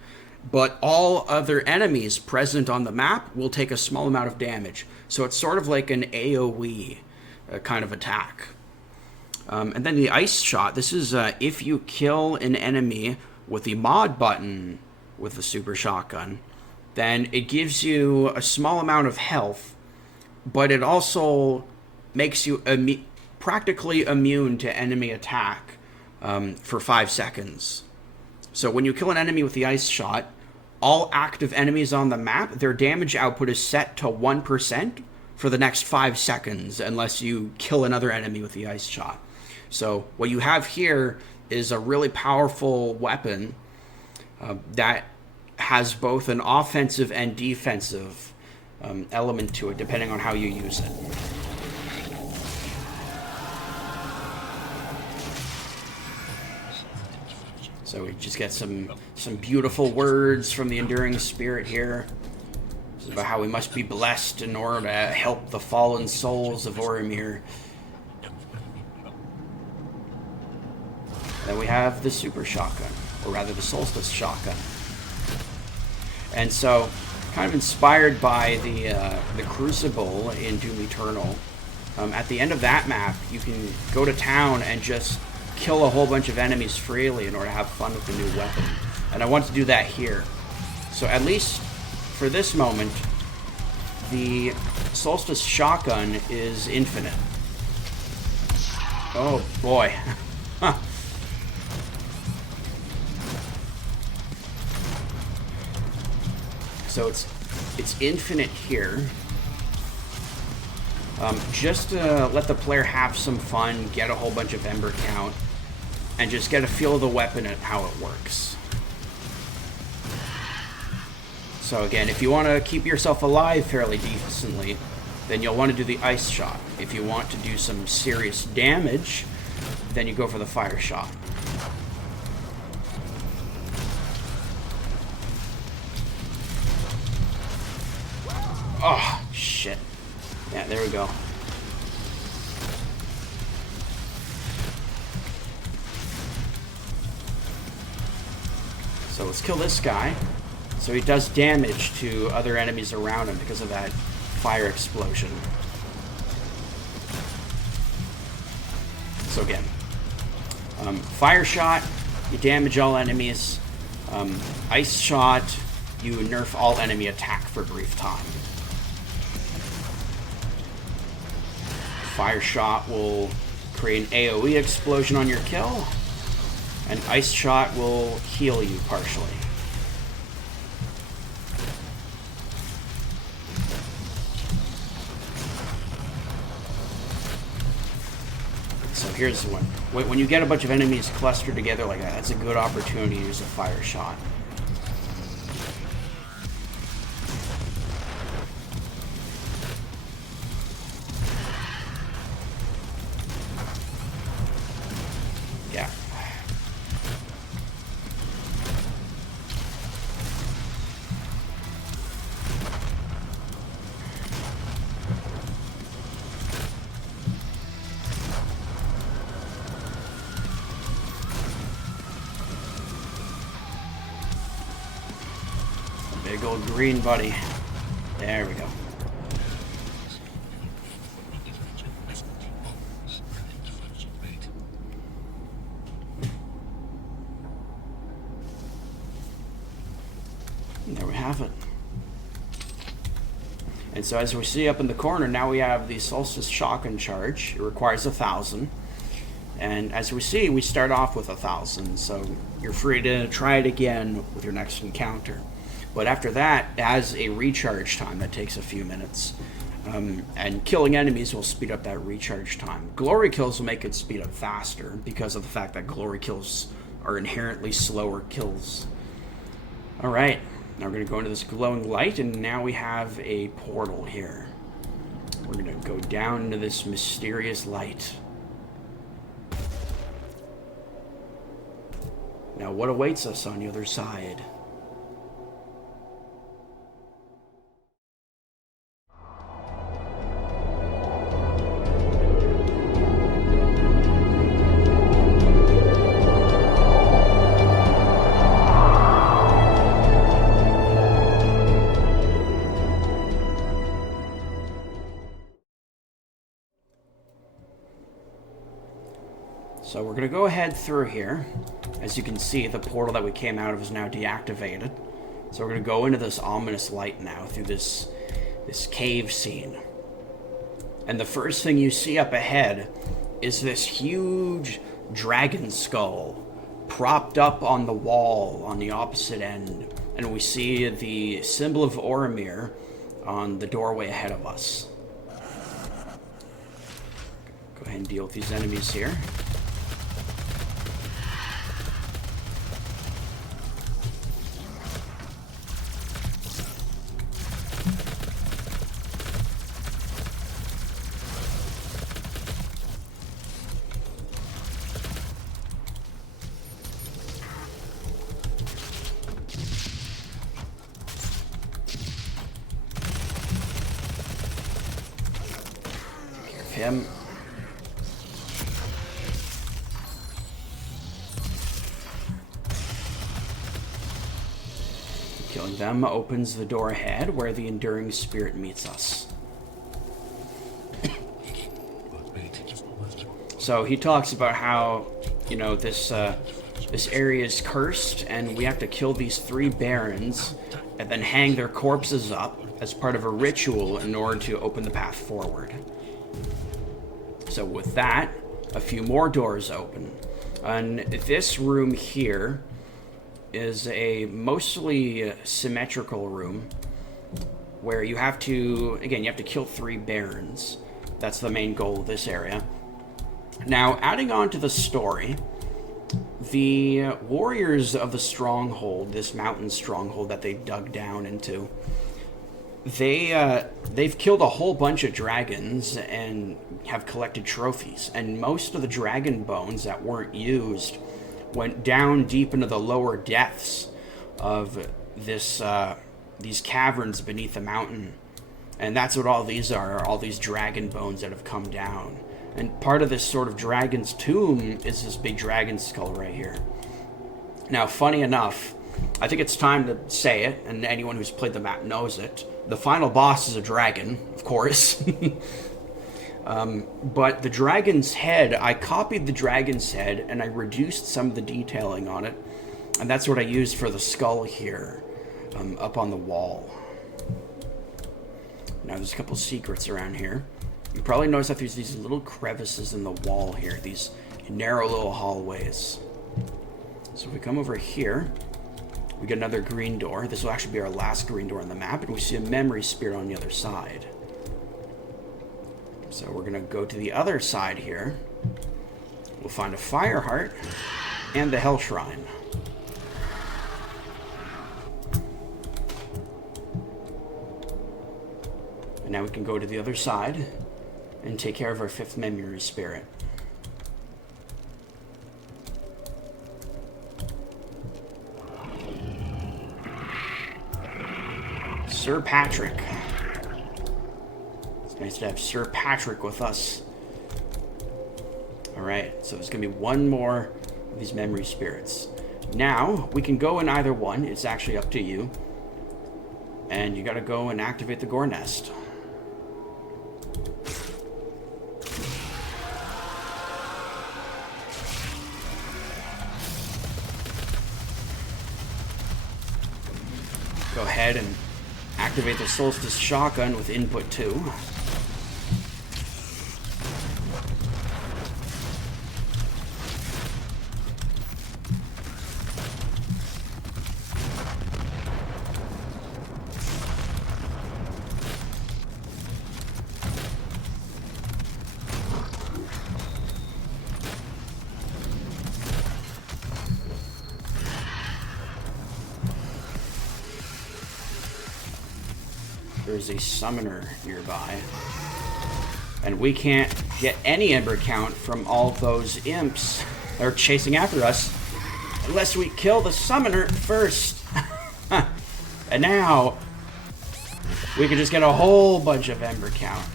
But all other enemies present on the map will take a small amount of damage. So it's sort of like an AoE kind of attack. And then the ice shot, this is if you kill an enemy with the mod button with the super shotgun, then it gives you a small amount of health, but it also makes you practically immune to enemy attack for 5 seconds. So when you kill an enemy with the ice shot, all active enemies on the map, their damage output is set to 1% for the next 5 seconds, unless you kill another enemy with the ice shot. So what you have here is a really powerful weapon that has both an offensive and defensive element to it, depending on how you use it. So we just get some beautiful words from the Enduring Spirit here. This is about how we must be blessed in order to help the fallen souls of Orimere. Then we have the super shotgun, or rather the Solstice shotgun. And so, kind of inspired by the Crucible in Doom Eternal, at the end of that map, you can go to town and just kill a whole bunch of enemies freely in order to have fun with the new weapon. And I want to do that here. So at least for this moment, the Solstice shotgun is infinite. Oh boy. Huh. So it's infinite here. Just to let the player have some fun, get a whole bunch of ember count, and just get a feel of the weapon and how it works. So again, if you want to keep yourself alive fairly decently, then you'll want to do the ice shot. If you want to do some serious damage, then you go for the fire shot. Oh, shit. Yeah, there we go. So let's kill this guy. So he does damage to other enemies around him because of that fire explosion. So again, fire shot, you damage all enemies. Ice shot, you nerf all enemy attack for a brief time. Fire shot will create an AoE explosion on your kill, and ice shot will heal you partially. So here's the one. When you get a bunch of enemies clustered together like that, that's a good opportunity to use a fire shot. Yeah. Big old green buddy. There we go. And there we have it. And so as we see up in the corner, now we have the Solstice Shotgun Charge. It requires 1,000. And as we see, we start off with 1,000. So you're free to try it again with your next encounter. But after that, it has a recharge time that takes a few minutes. And killing enemies will speed up that recharge time. Glory kills will make it speed up faster because of the fact that glory kills are inherently slower kills. Alright, now we're going to go into this glowing light, and now we have a portal here. We're going to go down into this mysterious light. Now what awaits us on the other side? So we're going to go ahead through here. As you can see, the portal that we came out of is now deactivated. So we're going to go into this ominous light now through this cave scene. And the first thing you see up ahead is this huge dragon skull propped up on the wall on the opposite end. And we see the symbol of Orimere on the doorway ahead of us. Go ahead and deal with these enemies here. Him. Killing them opens the door ahead where the enduring spirit meets us. So he talks about how, you know, this area is cursed and we have to kill these 3 barons and then hang their corpses up as part of a ritual in order to open the path forward. So with that, a few more doors open. And this room here is a mostly symmetrical room where you have to, again, you have to kill 3 barons. That's the main goal of this area. Now, adding on to the story, the warriors of the stronghold, this mountain stronghold that they dug down into, they've killed a whole bunch of dragons and have collected trophies, and most of the dragon bones that weren't used went down deep into the lower depths of this these caverns beneath the mountain, and that's what all these are all these dragon bones that have come down. And part of this sort of dragon's tomb is this big dragon skull right here. Now, funny enough, I think it's time to say it, and anyone who's played the map knows it. The final boss is a dragon, of course. But the dragon's head, I copied the dragon's head and I reduced some of the detailing on it. And that's what I used for the skull here, up on the wall. Now there's a couple secrets around here. You probably notice that there's these little crevices in the wall here, these narrow little hallways. So if we come over here, we get another green door. This will actually be our last green door on the map, and we see a memory spirit on the other side. So we're going to go to the other side here. We'll find a fire heart and the hell shrine. And now we can go to the other side and take care of our 5th memory spirit. Sir Patrick. It's nice to have Sir Patrick with us. Alright, so there's going to be one more of these memory spirits. Now, we can go in either one. It's actually up to you. And you got to go and activate the gore nest. Go ahead and activate the Solstice shotgun with input 2. There's a summoner nearby. And we can't get any ember count from all those imps that are chasing after us unless we kill the summoner first. And now we can just get a whole bunch of ember count.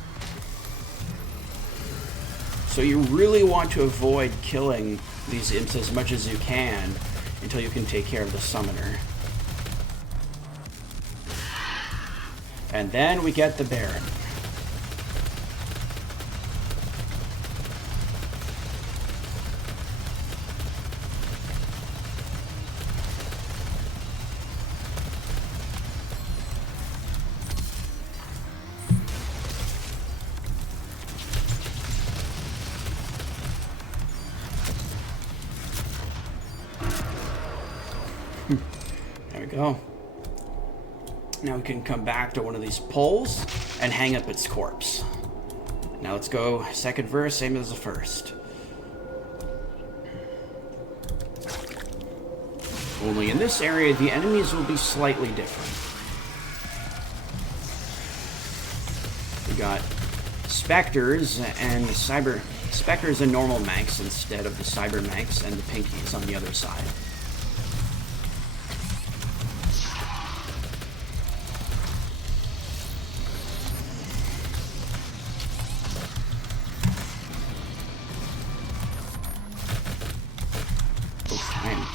So you really want to avoid killing these imps as much as you can until you can take care of the summoner. And then we get the Baron. There we go. Now we can come back to one of these poles and hang up its corpse. Now let's go second verse, same as the first. Only in this area, the enemies will be slightly different. We got Spectres and Spectres and normal Manx instead of the Cyber Manx and the Pinkies on the other side.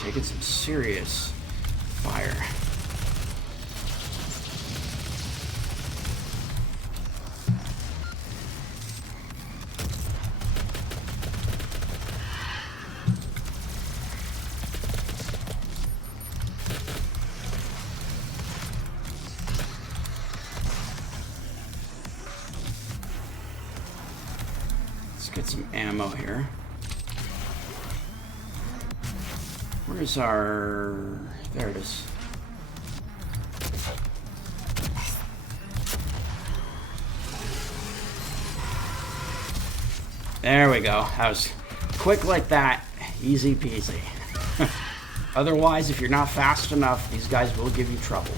Taking some serious fire. Let's get some ammo here. Where's our... There it is. There we go. That was quick like that. Easy peasy. Otherwise, if you're not fast enough, these guys will give you trouble.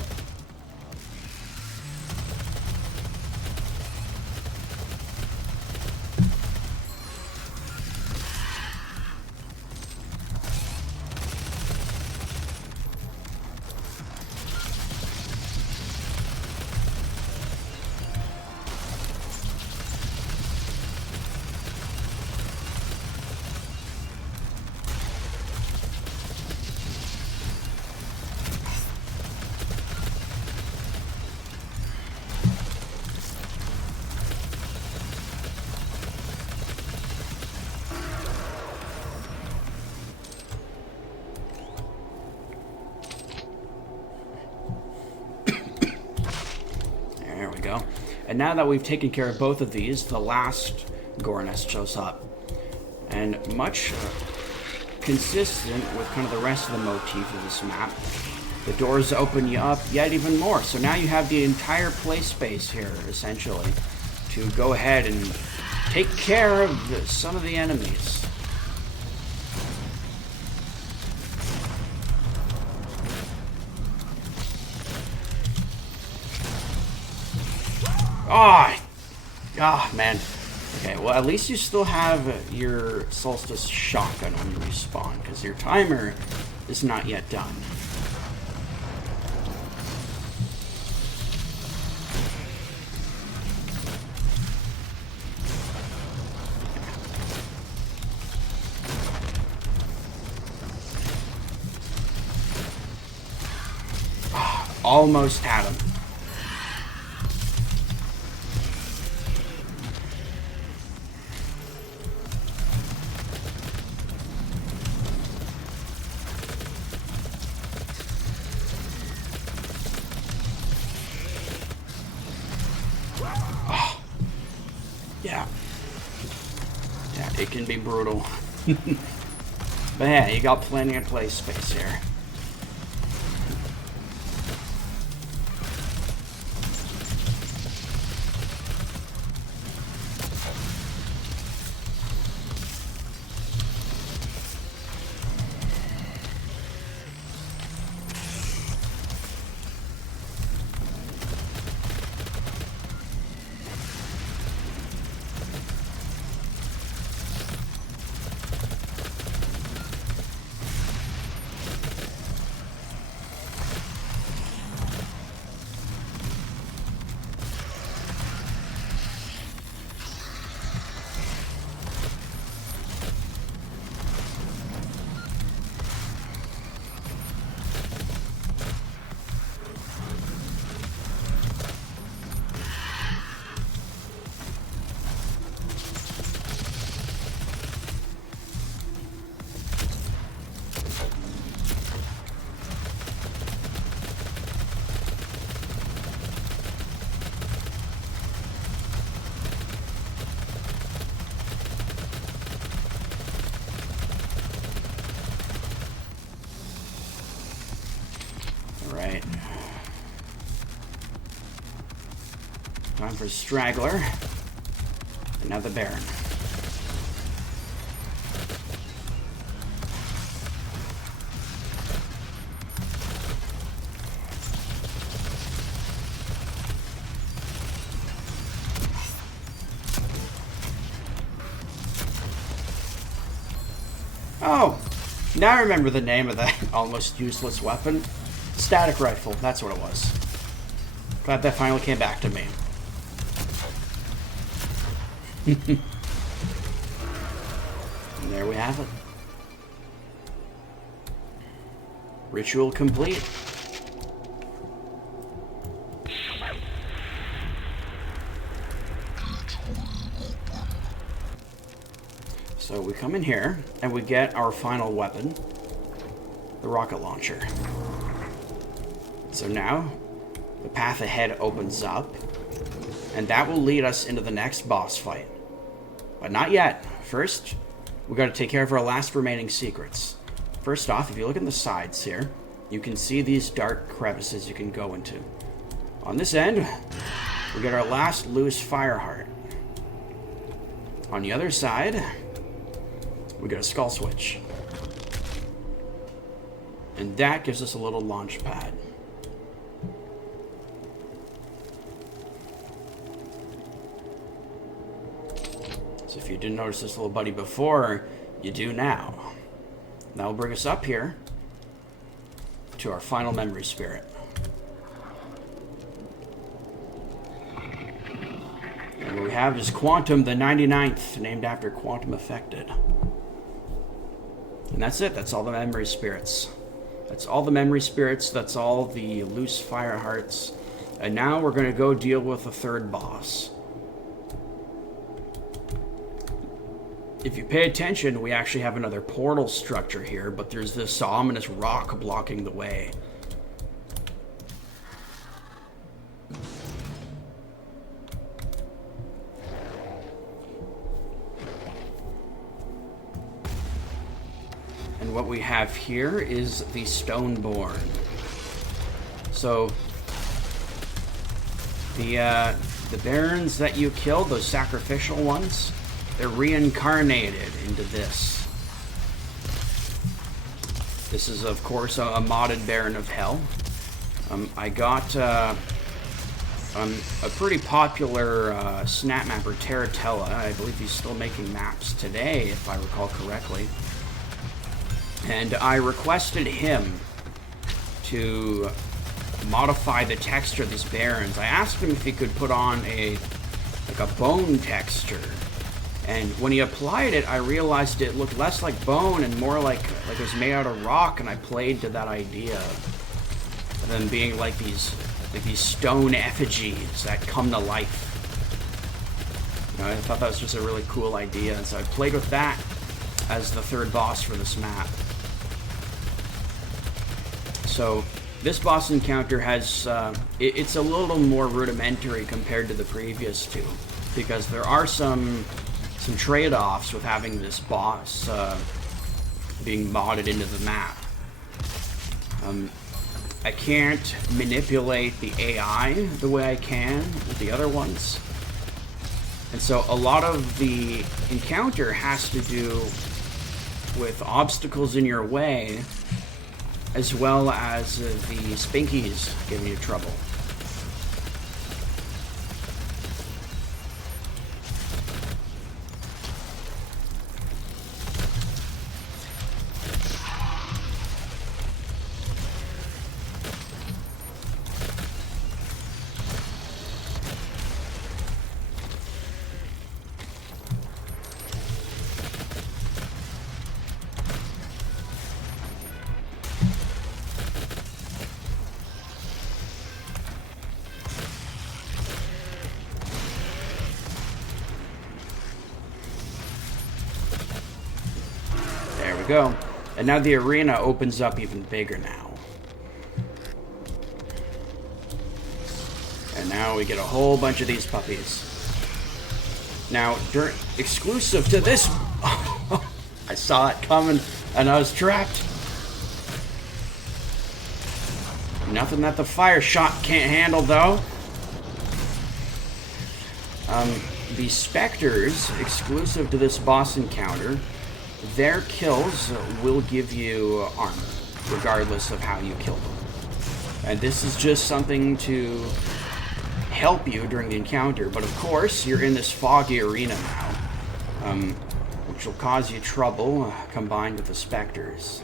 And now that we've taken care of both of these, the last gore nest shows up. And much consistent with kind of the rest of the motif of this map, the doors open you up yet even more. So now you have the entire play space here, essentially, to go ahead and take care of some of the enemies. Oh, man. Okay, well, at least you still have your Solstice shotgun when you respawn, because your timer is not yet done. Almost had him. Yeah. Yeah, it can be brutal. But yeah, you got plenty of play space here. Right. Time for Straggler. And now the Baron. Oh! Now I remember the name of that almost useless weapon. Static rifle, that's what it was. Glad that finally came back to me. And there we have it. Ritual complete. So we come in here and we get our final weapon, the rocket launcher. So now, the path ahead opens up, and that will lead us into the next boss fight. But not yet. First, we got to take care of our last remaining secrets. First off, if you look in the sides here, you can see these dark crevices you can go into. On this end, we get our last loose fire heart. On the other side, we got a skull switch. And that gives us a little launch pad. So if you didn't notice this little buddy before, you do now. That will bring us up here to our final memory spirit. And what we have is Quantum, the 99th, named after QuantumAffected. And that's it. That's all the memory spirits. That's all the memory spirits. That's all the loose fire hearts. And now we're going to go deal with the third boss. If you pay attention, we actually have another portal structure here, but there's this ominous rock blocking the way. what we have here is the Stoneborn. So the barons that you killed, those sacrificial ones, they're reincarnated into this. This is, of course, a modded Baron of Hell. I got a pretty popular Snapmapper, Finchatolla. I believe he's still making maps today, if I recall correctly. And I requested him to modify the texture of these barons. I asked him if he could put on a bone texture. And when he applied it, I realized it looked less like bone and more like it was made out of rock, and I played to that idea of them being like these stone effigies that come to life. You know, I thought that was just a really cool idea, and so I played with that as the third boss for this map. So this boss encounter has, it's a little more rudimentary compared to the previous two, because there are some trade-offs with having this boss being modded into the map. I can't manipulate the AI the way I can with the other ones. And so a lot of the encounter has to do with obstacles in your way, as well as the Spinkies giving you trouble. Go. And now the arena opens up even bigger now. And now we get a whole bunch of these puppies. Now, exclusive to this... I saw it coming and I was trapped. Nothing that the fire shot can't handle, though. The Spectres, exclusive to this boss encounter, their kills will give you armor, regardless of how you kill them. And this is just something to help you during the encounter, but of course, you're in this foggy arena now, which will cause you trouble combined with the Spectres.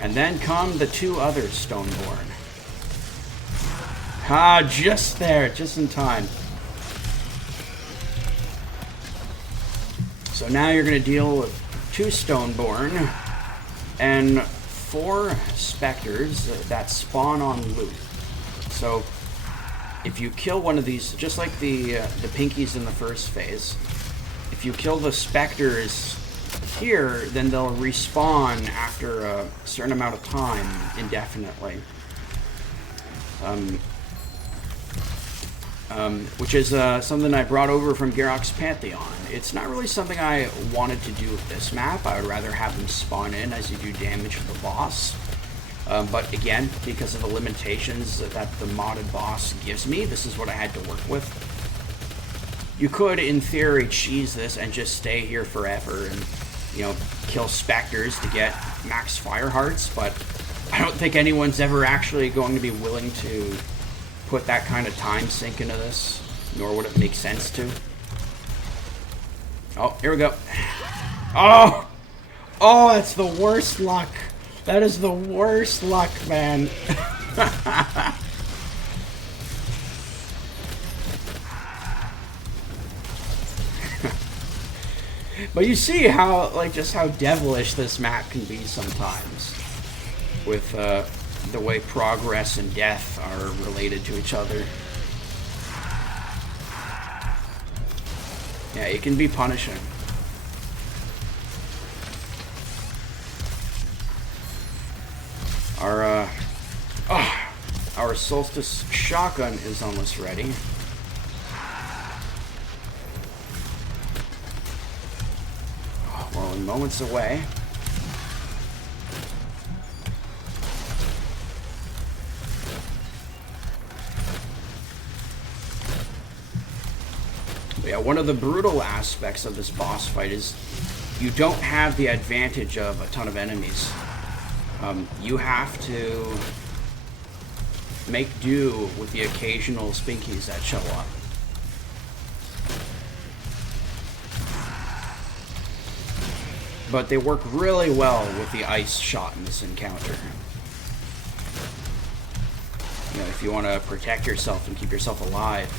And then come the two other Stoneborn. Ah, just there, just in time. So now you're going to deal with 2 Stoneborn and 4 Spectres that spawn on loot. So if you kill one of these, just like the Pinkies in the first phase, if you kill the Spectres here, then they'll respawn after a certain amount of time, indefinitely. Which is something I brought over from Garrock's Pantheon. It's not really something I wanted to do with this map. I would rather have them spawn in as you do damage to the boss. But again, because of the limitations that the modded boss gives me, this is what I had to work with. You could, in theory, cheese this and just stay here forever and, you know, kill Spectres to get max fire hearts, but I don't think anyone's ever actually going to be willing to put that kind of time sink into this, nor would it make sense to. Oh, here we go. Oh! Oh, that's the worst luck. That is the worst luck, man. But you see how, like, just how devilish this map can be sometimes. With, the way progress and death are related to each other. Yeah, it can be punishing. Our Solstice shotgun is almost ready. We're only moments away. Yeah, one of the brutal aspects of this boss fight is you don't have the advantage of a ton of enemies. You have to make do with the occasional spinkies that show up. But they work really well with the ice shot in this encounter. You know, if you want to protect yourself and keep yourself alive,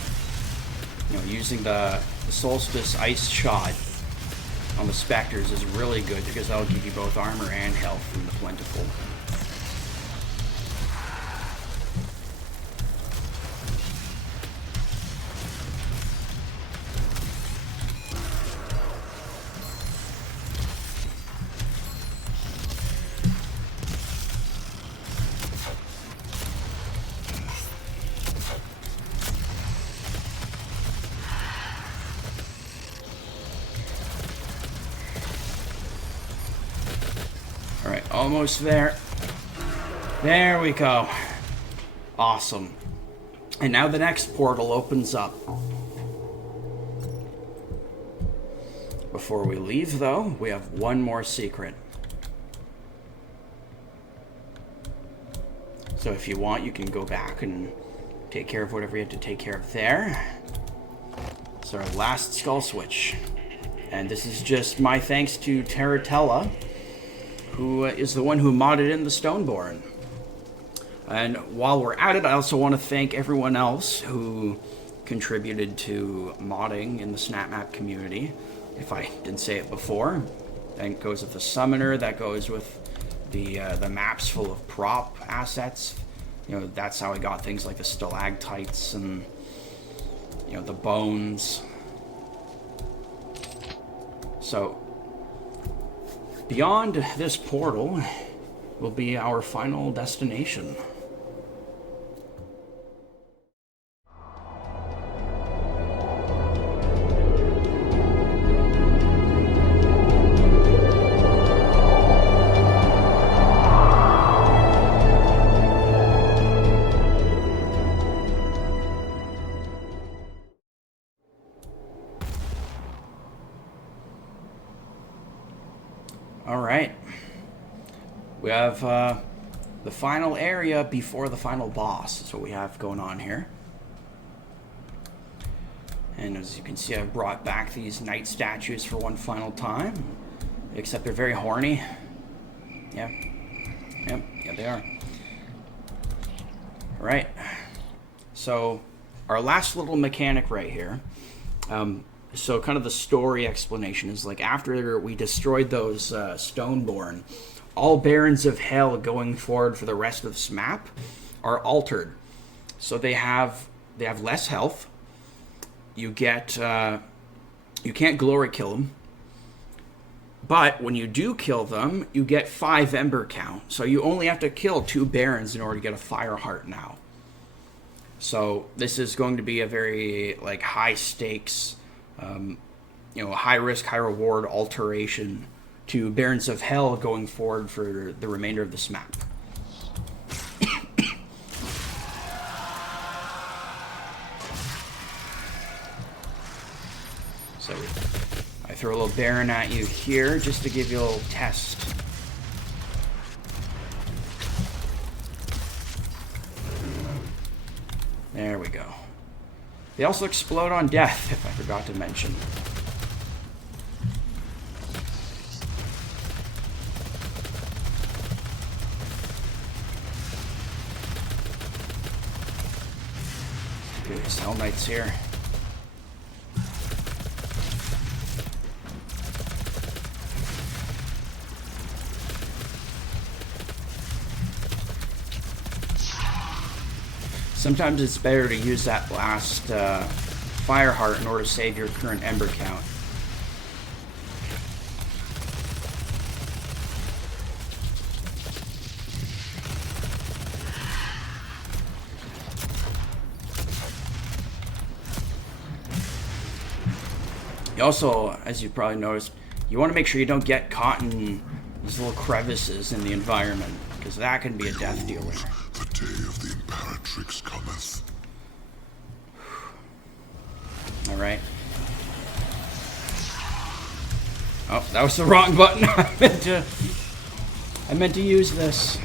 you know, using the Solstice ice shot on the Spectres is really good because that'll give you both armor and health from the Plentiful. Alright, almost there. There we go. Awesome. And now the next portal opens up. Before we leave, though, we have one more secret. So if you want, you can go back and take care of whatever you have to take care of there. It's our last skull switch. And this is just my thanks to Finchatolla, who is the one who modded in the Stoneborn. And while we're at it, I also want to thank everyone else who contributed to modding in the Snapmap community. If I didn't say it before, that goes with the Summoner, that goes with the maps full of prop assets. You know, that's how I got things like the stalactites and, you know, the bones. So, beyond this portal will be our final destination. Alright, we have the final area before the final boss. That's what we have going on here. And as you can see, I've brought back these knight statues for one final time. Except they're very horny. Yeah, they are. Alright, so our last little mechanic right here. So kind of the story explanation is like after we destroyed those Stoneborn, all Barons of Hell going forward for the rest of this map are altered. So they have less health. You get you can't glory kill them. But when you do kill them, you get 5 ember count. So you only have to kill 2 Barons in order to get a fire heart now. So this is going to be a very like high stakes, you know, high risk, high reward alteration to Barons of Hell going forward for the remainder of this map. So I throw a little Baron at you here just to give you a little test. There we go. They also explode on death, if I forgot to mention. There's Hell Knights here. Sometimes it's better to use that last fire heart in order to save your current ember count. You also, as you probably noticed, you want to make sure you don't get caught in these little crevices in the environment, because that can be a death dealer. The day of the Imperatrix cometh. Alright. that was the wrong button. I meant to use this.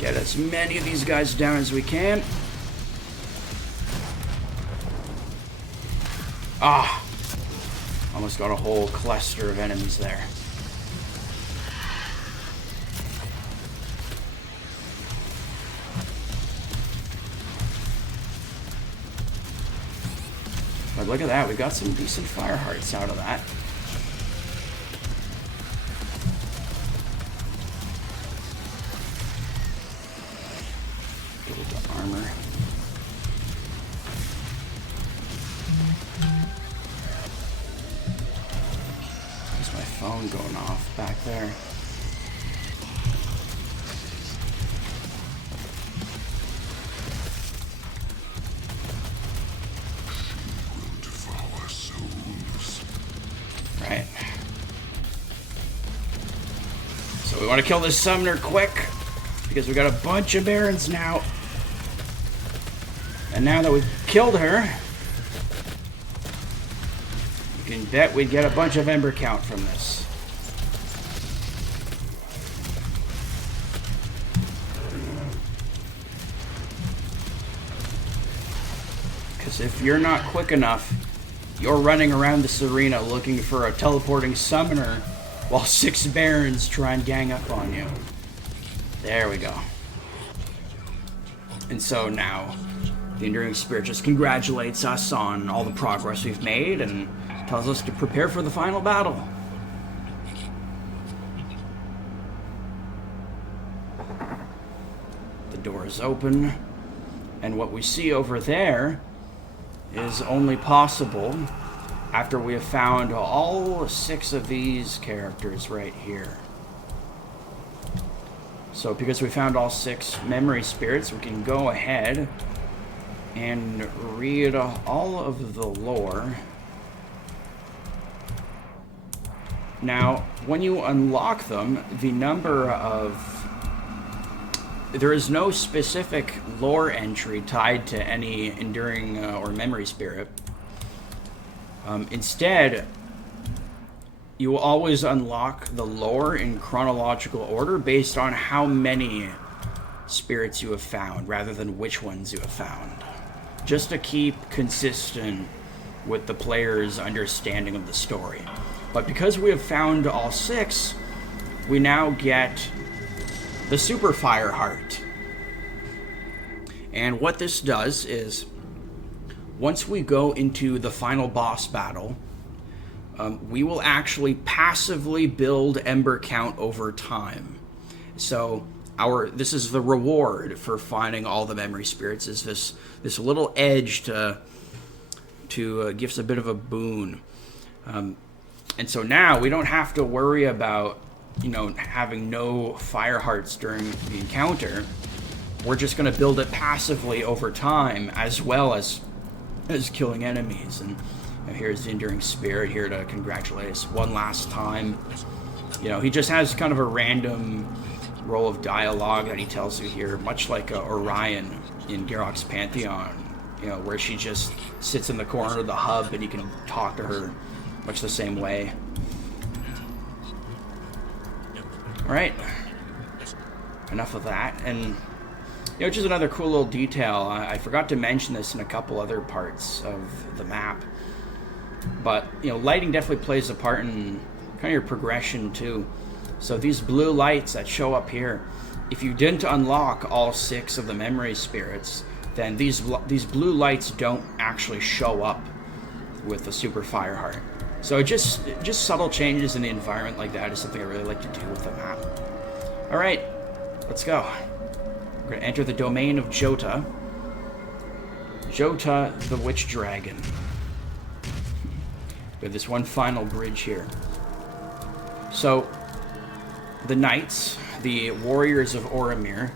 Get as many of these guys down as we can. Ah! Almost got a whole cluster of enemies there. But look at that, we got some decent fire hearts out of that. Armor. There's my phone going off back there. Right. So we want to kill this summoner quick because we got a bunch of barons now. And now that we've killed her, you can bet we'd get a bunch of ember count from this. Because if you're not quick enough, you're running around this arena looking for a teleporting summoner while 6 barons try and gang up on you. There we go. And so now the Enduring Spirit just congratulates us on all the progress we've made and tells us to prepare for the final battle. The door is open, and what we see over there is only possible after we have found all 6 of these characters right here. So because we found all 6 memory spirits, we can go ahead and read all of the lore. Now, when you unlock them, the number of... There is no specific lore entry tied to any enduring or memory spirit. Instead, you will always unlock the lore in chronological order based on how many spirits you have found, rather than which ones you have found. Just to keep consistent with the player's understanding of the story. But because we have found all 6, we now get the Super Fire Heart. And what this does is, once we go into the final boss battle, we will actually passively build ember count over time. So this is the reward for finding all the memory spirits, is this little edge to give us a bit of a boon. And so now we don't have to worry about, having no fire hearts during the encounter. We're just going to build it passively over time, as well as killing enemies. And here's the Enduring Spirit here to congratulate us one last time. He just has kind of a random roll of dialogue that he tells you here, much like Orion in Garrock's Pantheon, where she just sits in the corner of the hub and you can talk to her much the same way. Alright, enough of that. And just another cool little detail, I forgot to mention this in a couple other parts of the map, but lighting definitely plays a part in kind of your progression too. So these blue lights that show up here, if you didn't unlock all 6 of the memory spirits, then these blue lights don't actually show up with the Super Fire Heart. So just subtle changes in the environment like that is something I really like to do with the map. Alright, let's go. We're going to enter the domain of Jota. Jota, the Witch Dragon. We have this one final bridge here. So, the knights, the warriors of Orimere,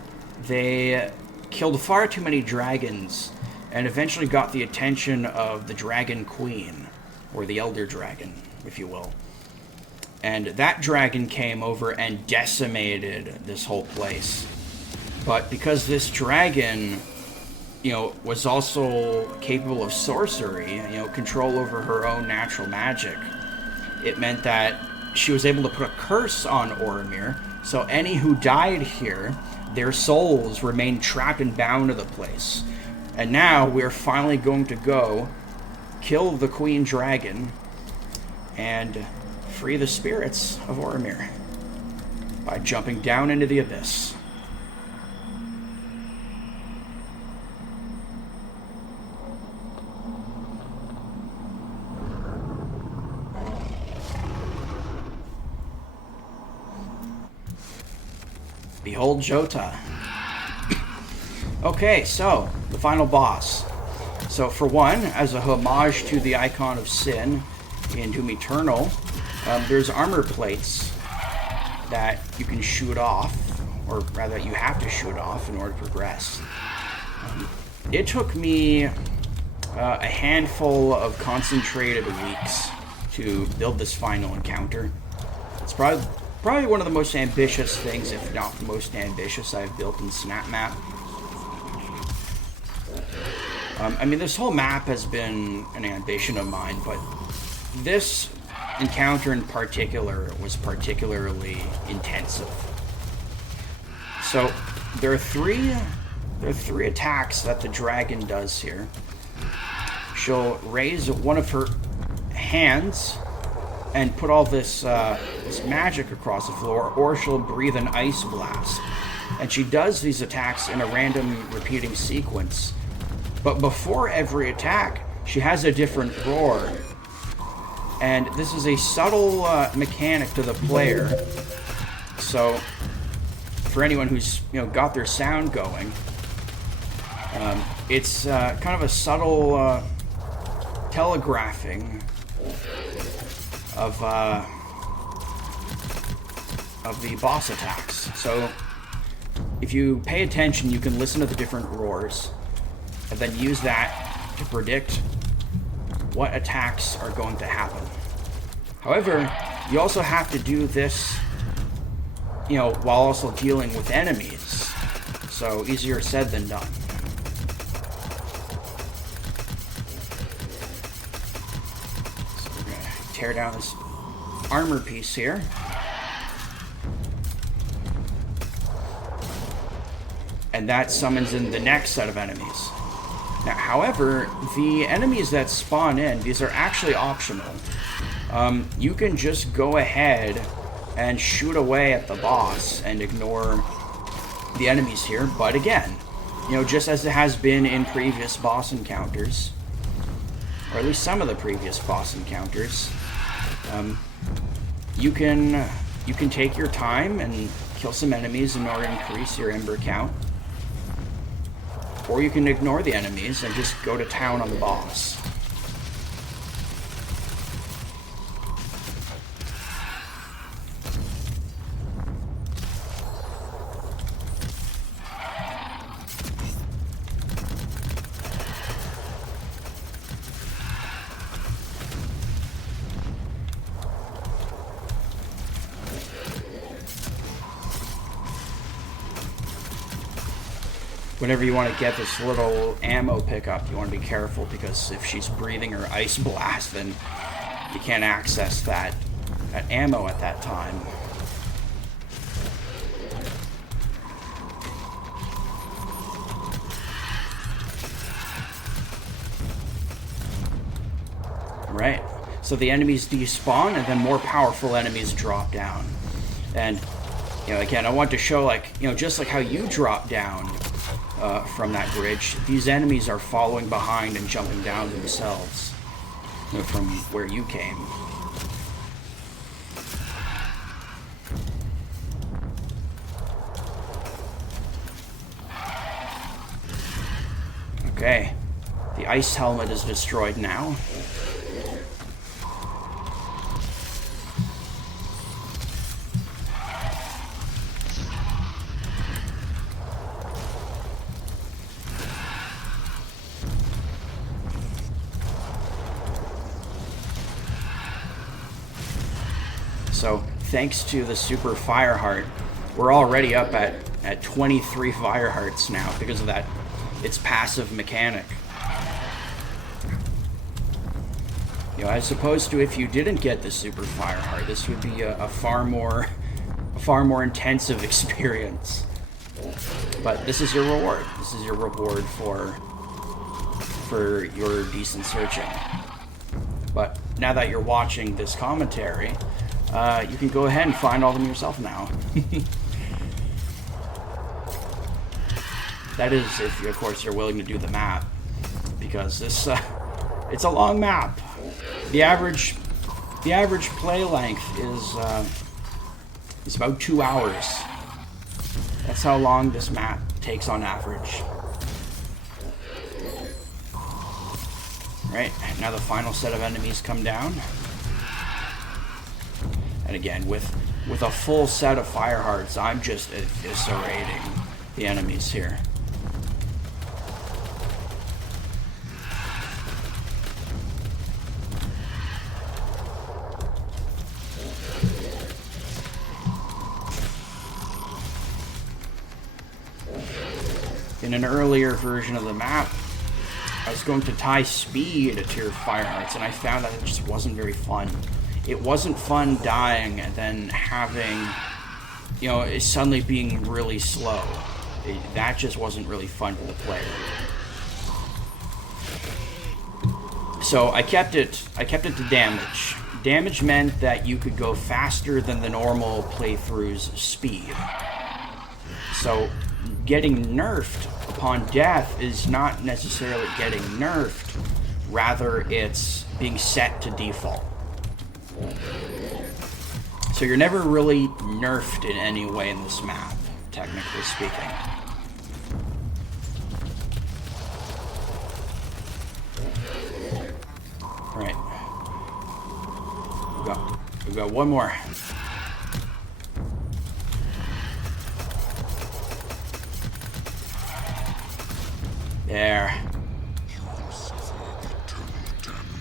they killed far too many dragons and eventually got the attention of the Dragon Queen, or the Elder Dragon, if you will. And that dragon came over and decimated this whole place. But because this dragon, you know, was also capable of sorcery, you know, control over her own natural magic, it meant that she was able to put a curse on Orimere, so any who died here, their souls remained trapped and bound to the place. And now we're finally going to go kill the Queen Dragon and free the spirits of Orimere by jumping down into the abyss. Behold Jota. Okay, so, the final boss. So, for one, as a homage to the icon of sin in Doom Eternal, there's armor plates that you can shoot off, or rather you have to shoot off in order to progress. It took me a handful of concentrated weeks to build this final encounter. It's probably one of the most ambitious things, if not the most ambitious, I've built in Snapmap. I mean, this whole map has been an ambition of mine, but this encounter in particular was particularly intensive. So there are three attacks that the dragon does here. She'll raise one of her hands and put all this magic across the floor, or she'll breathe an ice blast. And she does these attacks in a random repeating sequence. But before every attack, she has a different roar. And this is a subtle mechanic to the player. So, for anyone who's got their sound going, it's kind of a subtle telegraphing of the boss attacks. So, if you pay attention, you can listen to the different roars, and then use that to predict what attacks are going to happen. However, you also have to do this, while also dealing with enemies. So, easier said than done. So we're gonna tear down this armor piece here. And that summons in the next set of enemies. Now, however, the enemies that spawn in, these are actually optional. You can just go ahead and shoot away at the boss and ignore the enemies here. But again, just as it has been in previous boss encounters, or at least some of the previous boss encounters, you can take your time and kill some enemies in order to increase your ember count. Or you can ignore the enemies and just go to town on the boss. Whenever you want to get this little ammo pickup, you want to be careful, because if she's breathing her ice blast, then you can't access that ammo at that time. Right. So the enemies despawn, and then more powerful enemies drop down. And, again, I want to show, just like how you drop down from that bridge, these enemies are following behind and jumping down themselves from where you came. Okay, the ice helmet is destroyed now. So thanks to the super fire heart, we're already up at 23 fire hearts now because of that. It's passive mechanic. You know, as opposed to if you didn't get the super fire heart, this would be a far more intensive experience. But this is your reward. This is your reward for your decent searching. But now that you're watching this commentary, you can go ahead and find all of them yourself now. That is, if of course you're willing to do the map, because this it's a long map. The average play length is about 2 hours. That's how long this map takes on average. Right, now the final set of enemies come down. And again, with a full set of fire hearts, I'm just eviscerating the enemies here. In an earlier version of the map, I was going to tie speed to your fire hearts, and I found that it just wasn't very fun. It wasn't fun dying and then having, you know, it suddenly being really slow. That just wasn't really fun for the player. So I kept it to damage. Damage meant that you could go faster than the normal playthrough's speed. So getting nerfed upon death is not necessarily getting nerfed, rather it's being set to default. So you're never really nerfed in any way in this map, technically speaking. Alright. We've got one more. There.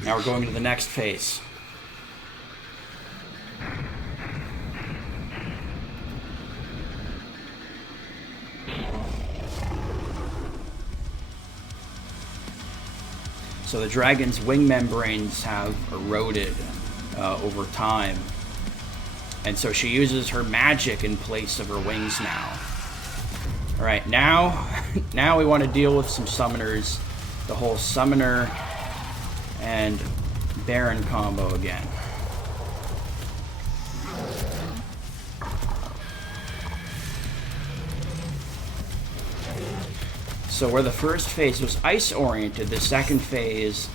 Now we're going to the next phase. So the dragon's wing membranes have eroded over time. And so she uses her magic in place of her wings now. Alright, now we want to deal with some summoners. The whole summoner and Baron combo again. So where the first phase was ice-oriented, the second phase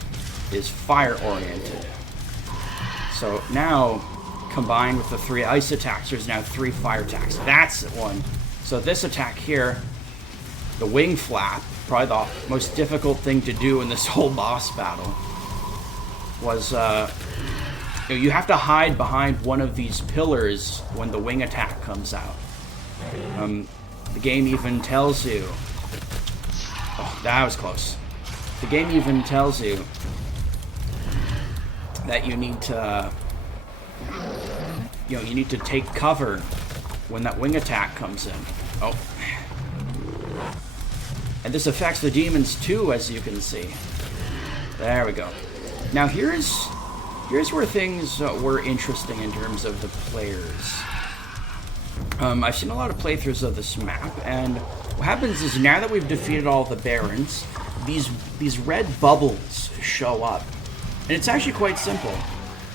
is fire-oriented. So now, combined with the 3 ice attacks, there's now 3 fire attacks. That's one. So this attack here, the wing flap, probably the most difficult thing to do in this whole boss battle, was you have to hide behind one of these pillars when the wing attack comes out. The game even tells you... Oh, that was close. The game even tells you that you need to... you need to take cover when that wing attack comes in. Oh. And this affects the demons too, as you can see. There we go. Now here's where things were interesting in terms of the players. I've seen a lot of playthroughs of this map, and what happens is now that we've defeated all the barons, these red bubbles show up. And it's actually quite simple.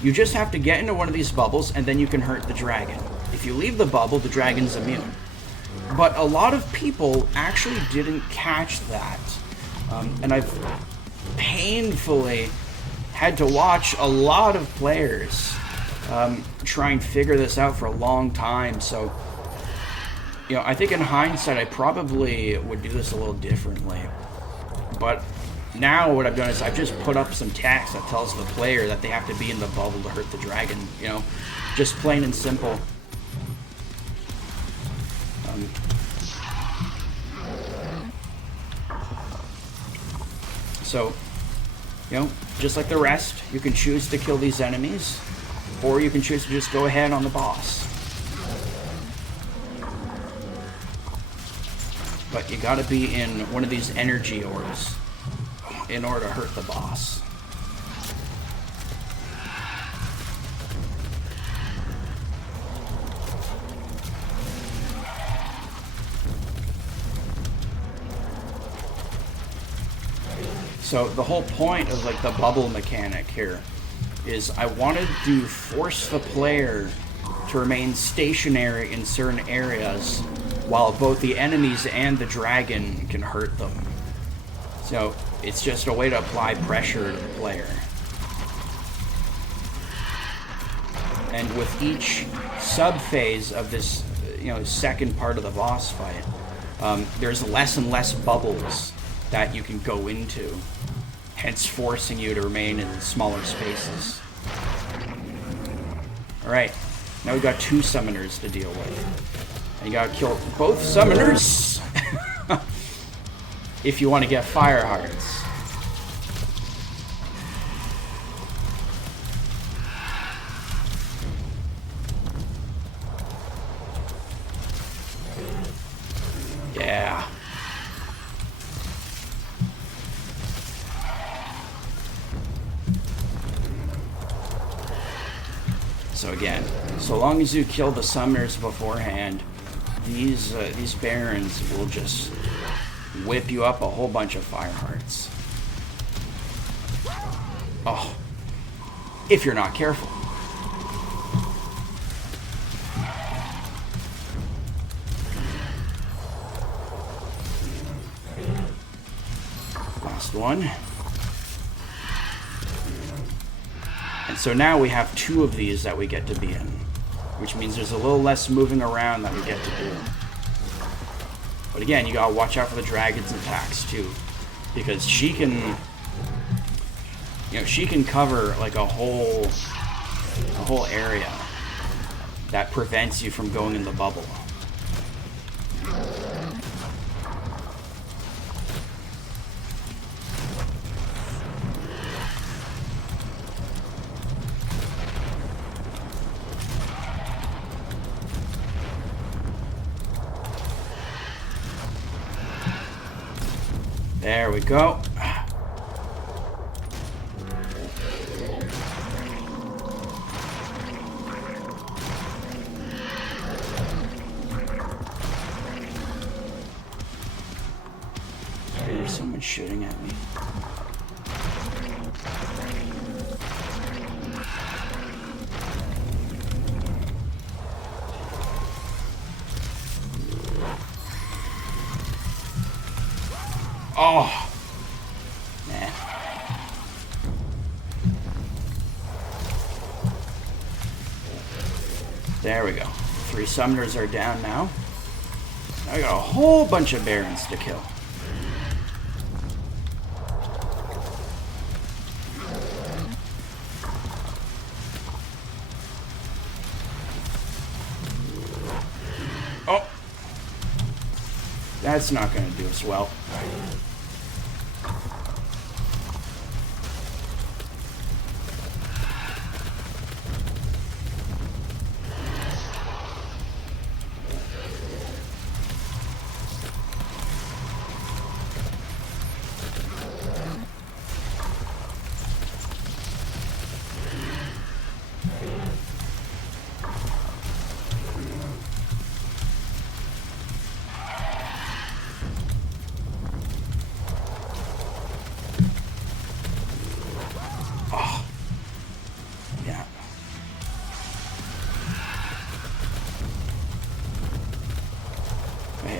You just have to get into one of these bubbles, and then you can hurt the dragon. If you leave the bubble, the dragon's immune. But a lot of people actually didn't catch that. And I've painfully had to watch a lot of players try and figure this out for a long time. So, I think in hindsight, I probably would do this a little differently. But now what I've done is I've just put up some text that tells the player that they have to be in the bubble to hurt the dragon. Just plain and simple. So, just like the rest, you can choose to kill these enemies. or you can choose to just go ahead on the boss. But you gotta be in one of these energy orbs in order to hurt the boss. So the whole point of like the bubble mechanic here is I wanted to force the player to remain stationary in certain areas while both the enemies and the dragon can hurt them. So it's just a way to apply pressure to the player. And with each sub-phase of this, second part of the boss fight, there's less and less bubbles that you can go into, hence forcing you to remain in smaller spaces. Alright, now we've got 2 summoners to deal with. And you gotta kill both summoners if you want to get fire hearts. Yeah. So again, so long as you kill the summoners beforehand, these barons will just whip you up a whole bunch of fire hearts. Oh, if you're not careful. Last one. And so now we have 2 of these that we get to be in, which means there's a little less moving around that we get to do. But again, you gotta watch out for the dragon's attacks too, because she can, she can cover like a whole area that prevents you from going in the bubble. There we go. There's someone shooting at me. Oh, man. There we go. 3 summoners are down now. Now I got a whole bunch of barons to kill. Oh, that's not going to do us well.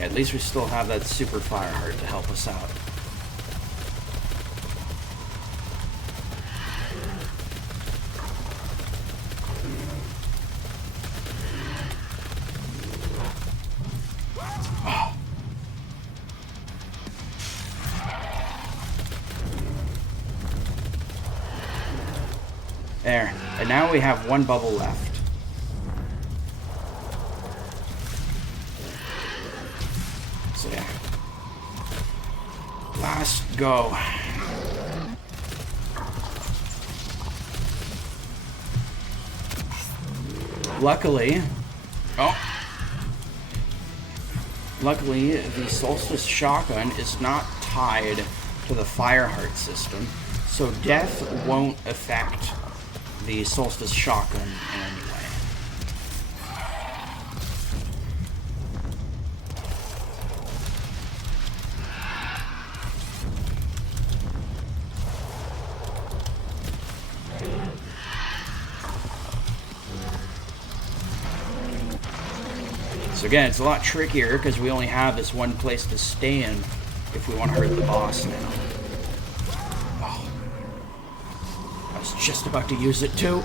At least we still have that super fire heart to help us out. Oh. There. And now we have 1 bubble left. So yeah. Last go. Luckily, luckily the Solstice shotgun is not tied to the Fireheart system, so death won't affect the Solstice shotgun in any way. So again, it's a lot trickier because we only have this one place to stand if we want to hurt the boss now. Oh. I was just about to use it too.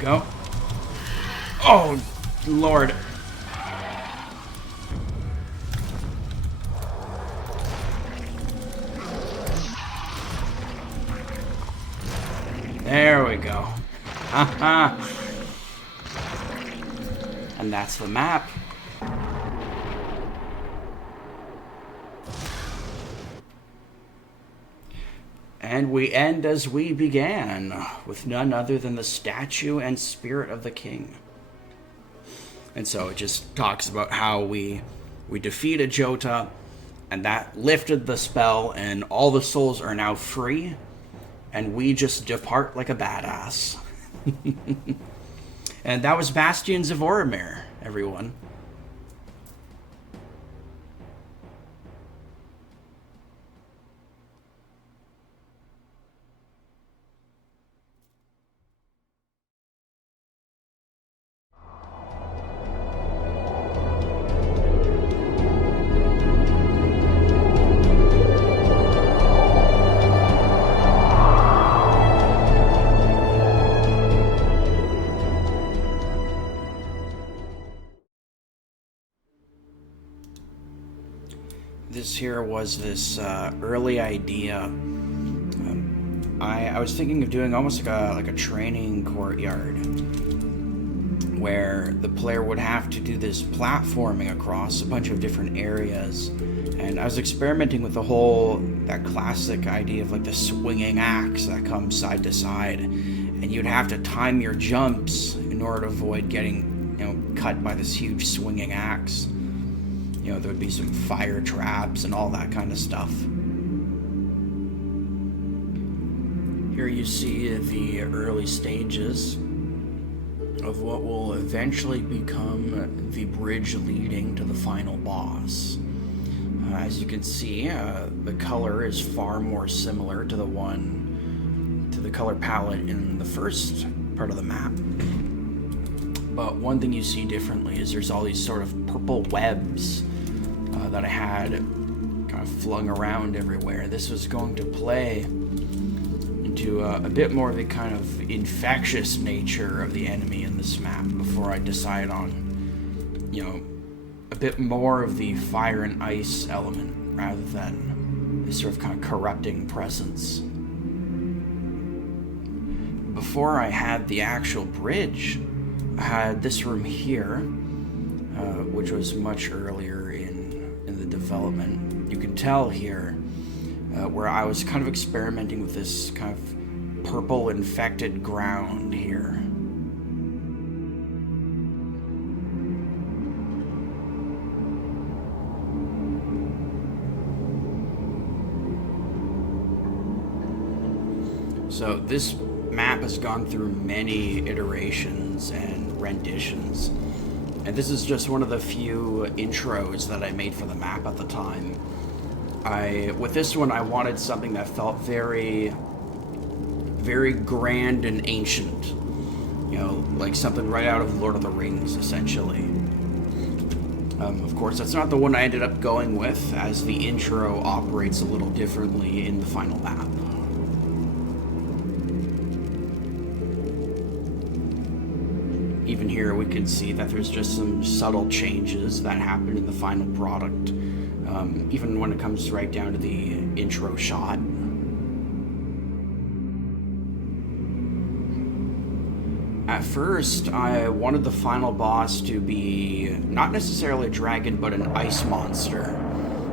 Go. Oh, Lord. There we go. Haha. And that's the map. And we end as we began, with none other than the statue and spirit of the king. And so it just talks about how we defeated Jota, and that lifted the spell, and all the souls are now free, and we just depart like a badass. And that was Bastions of Orimere, everyone. This here was this early idea. I was thinking of doing almost like a training courtyard where the player would have to do this platforming across a bunch of different areas. And I was experimenting with that classic idea of like the swinging axe that comes side to side, and you'd have to time your jumps in order to avoid getting, cut by this huge swinging axe. There would be some fire traps and all that kind of stuff. Here you see the early stages of what will eventually become the bridge leading to the final boss. As you can see, the color is far more similar to the color palette in the first part of the map. But one thing you see differently is there's all these sort of purple webs that I had kind of flung around everywhere. This was going to play into a bit more of the kind of infectious nature of the enemy in this map before I decide on, a bit more of the fire and ice element rather than this sort of kind of corrupting presence. Before I had the actual bridge, I had this room here, which was much earlier in the development. You can tell here where I was kind of experimenting with this kind of purple infected ground here. So this map has gone through many iterations and renditions, and this is just one of the few intros that I made for the map at the time. With this one, I wanted something that felt very, very grand and ancient. Like something right out of Lord of the Rings, essentially. Of course, that's not the one I ended up going with, as the intro operates a little differently in the final map. even here we can see that there's just some subtle changes that happen in the final product, even when it comes right down to the intro shot. At first, I wanted the final boss to be not necessarily a dragon, but an ice monster.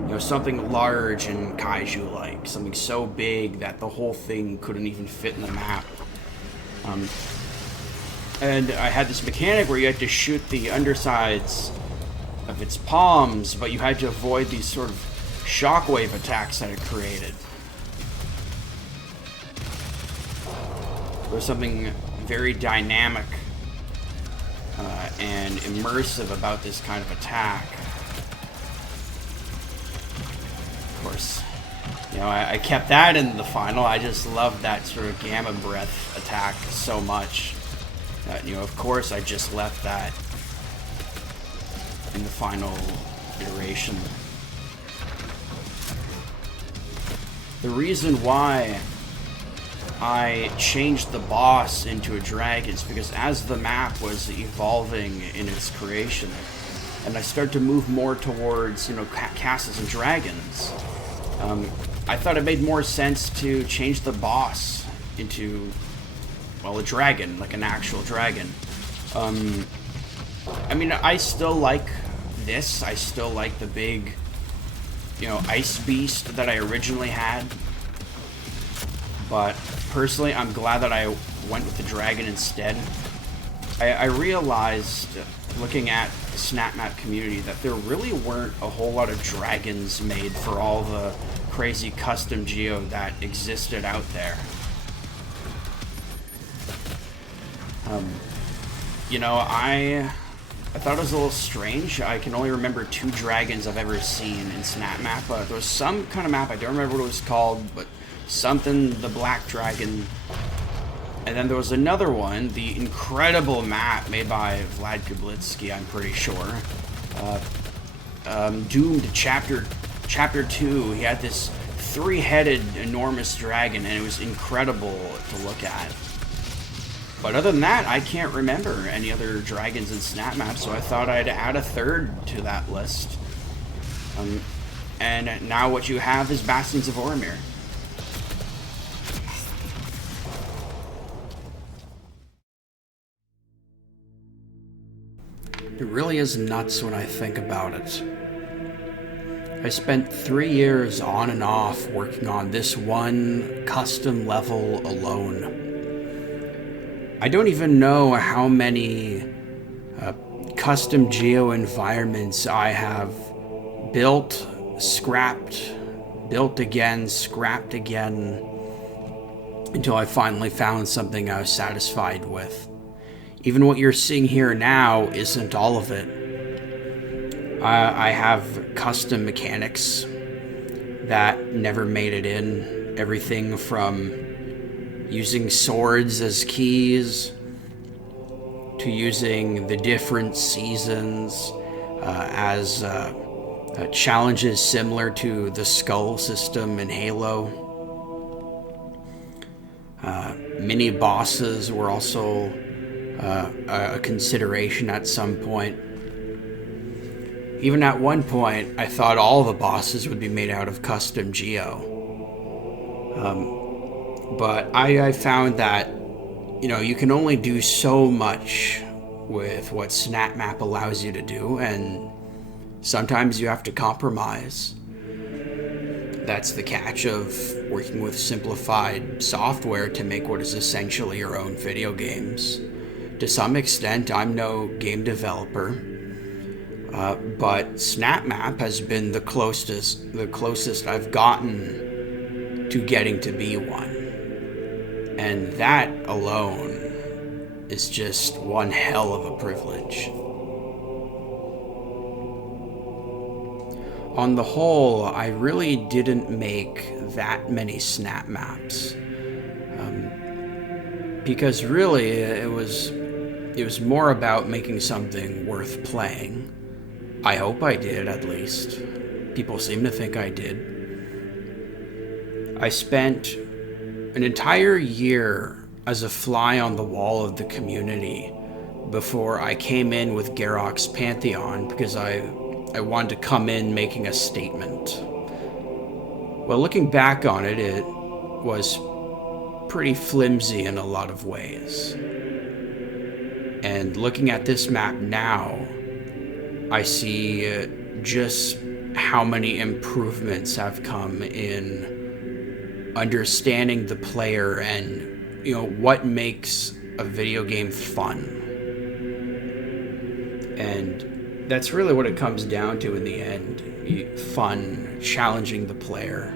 You know, something large and kaiju-like, something so big that the whole thing couldn't even fit in the map. And I had this mechanic where you had to shoot the undersides of its palms, but you had to avoid these sort of shockwave attacks that it created. There was something very dynamic and immersive about this kind of attack. Of course, you know, I kept that in the final. I just loved that sort of gamma breath attack so much that, you know, of course I just left that in the final iteration. The reason why I changed the boss into a dragon is because as the map was evolving in its creation, and I started to move more towards, you know, castles and dragons, I thought it made more sense to change the boss into, well, a dragon, like an actual dragon. I mean, I still like this. I still like the big, you know, ice beast that I originally had. But personally, I'm glad that I went with the dragon instead. I realized, looking at the Snapmap community, that there really weren't a whole lot of dragons made for all the crazy custom geo that existed out there. You know, I thought it was a little strange. I can only remember 2 dragons I've ever seen in Snapmap. There was some kind of map, I don't remember what it was called, but something, the Black Dragon. And then there was another one, the incredible map made by Vlad Kublitsky, I'm pretty sure. Doomed Chapter 2, he had this 3-headed enormous dragon, and it was incredible to look at. But other than that, I can't remember any other dragons in Snapmap, so I thought I'd add a 3rd to that list. And now what you have is Bastions of Orimere. It really is nuts when I think about it. I spent 3 years on and off working on this one custom level alone. I don't even know how many custom geo environments I have built, scrapped, built again, scrapped again, until I finally found something I was satisfied with. Even what you're seeing here now isn't all of it. I have custom mechanics that never made it in. Everything from using swords as keys to using the different seasons as challenges similar to the skull system in Halo. Mini bosses were also a consideration at some point. Even at one point, I thought all the bosses would be made out of custom geo. But I found that, you know, you can only do so much with what Snapmap allows you to do, and sometimes you have to compromise. That's the catch of working with simplified software to make what is essentially your own video games. To some extent, I'm no game developer, but Snapmap has been the closest I've gotten to getting to be one. And that alone is just one hell of a privilege. On the whole, I really didn't make that many snap maps. Because really, it was more about making something worth playing. I hope I did, at least. People seem to think I did. I spent an entire year as a fly on the wall of the community before I came in with Garrock's Pantheon because I wanted to come in making a statement. Well, looking back on it, it was pretty flimsy in a lot of ways. And looking at this map now, I see just how many improvements have come in understanding the player and, you know, what makes a video game fun. And that's really what it comes down to in the end. Fun, challenging the player.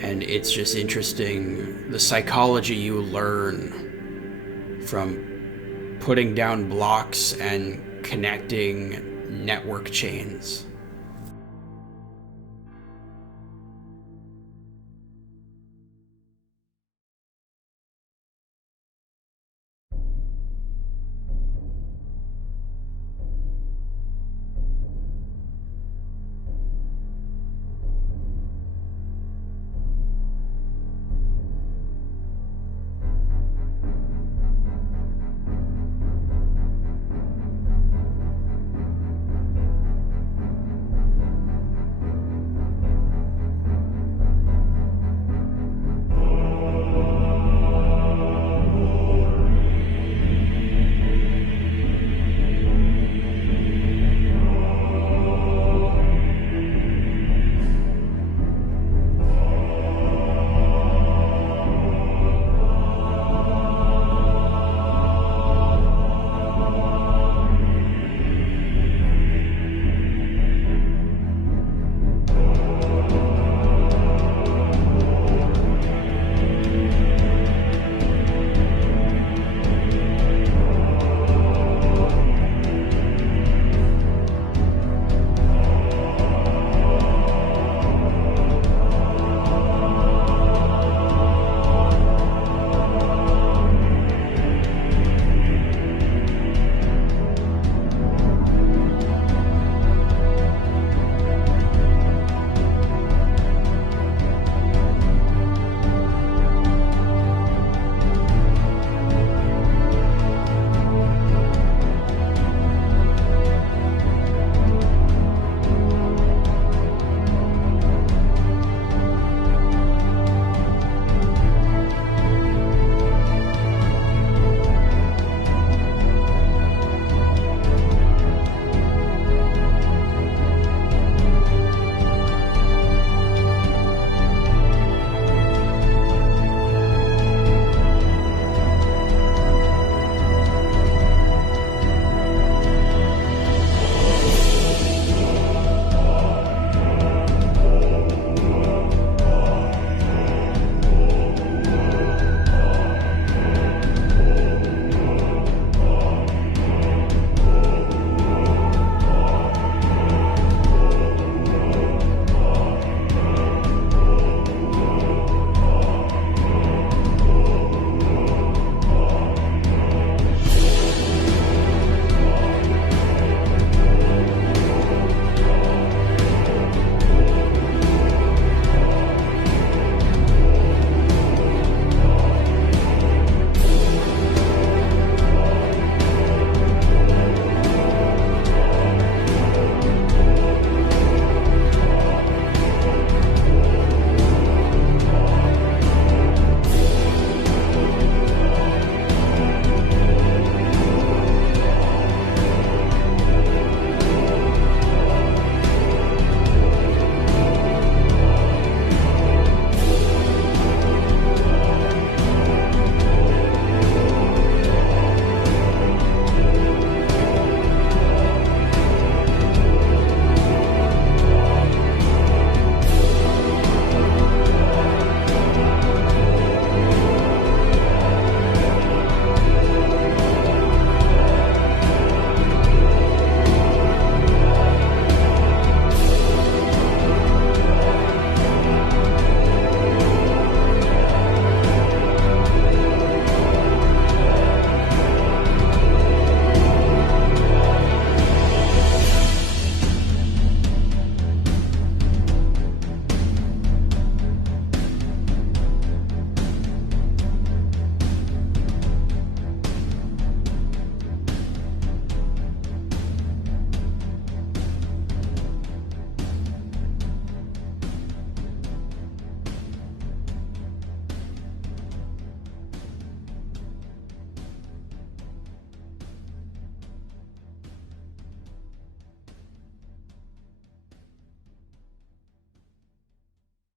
And it's just interesting the psychology you learn from putting down blocks and connecting network chains.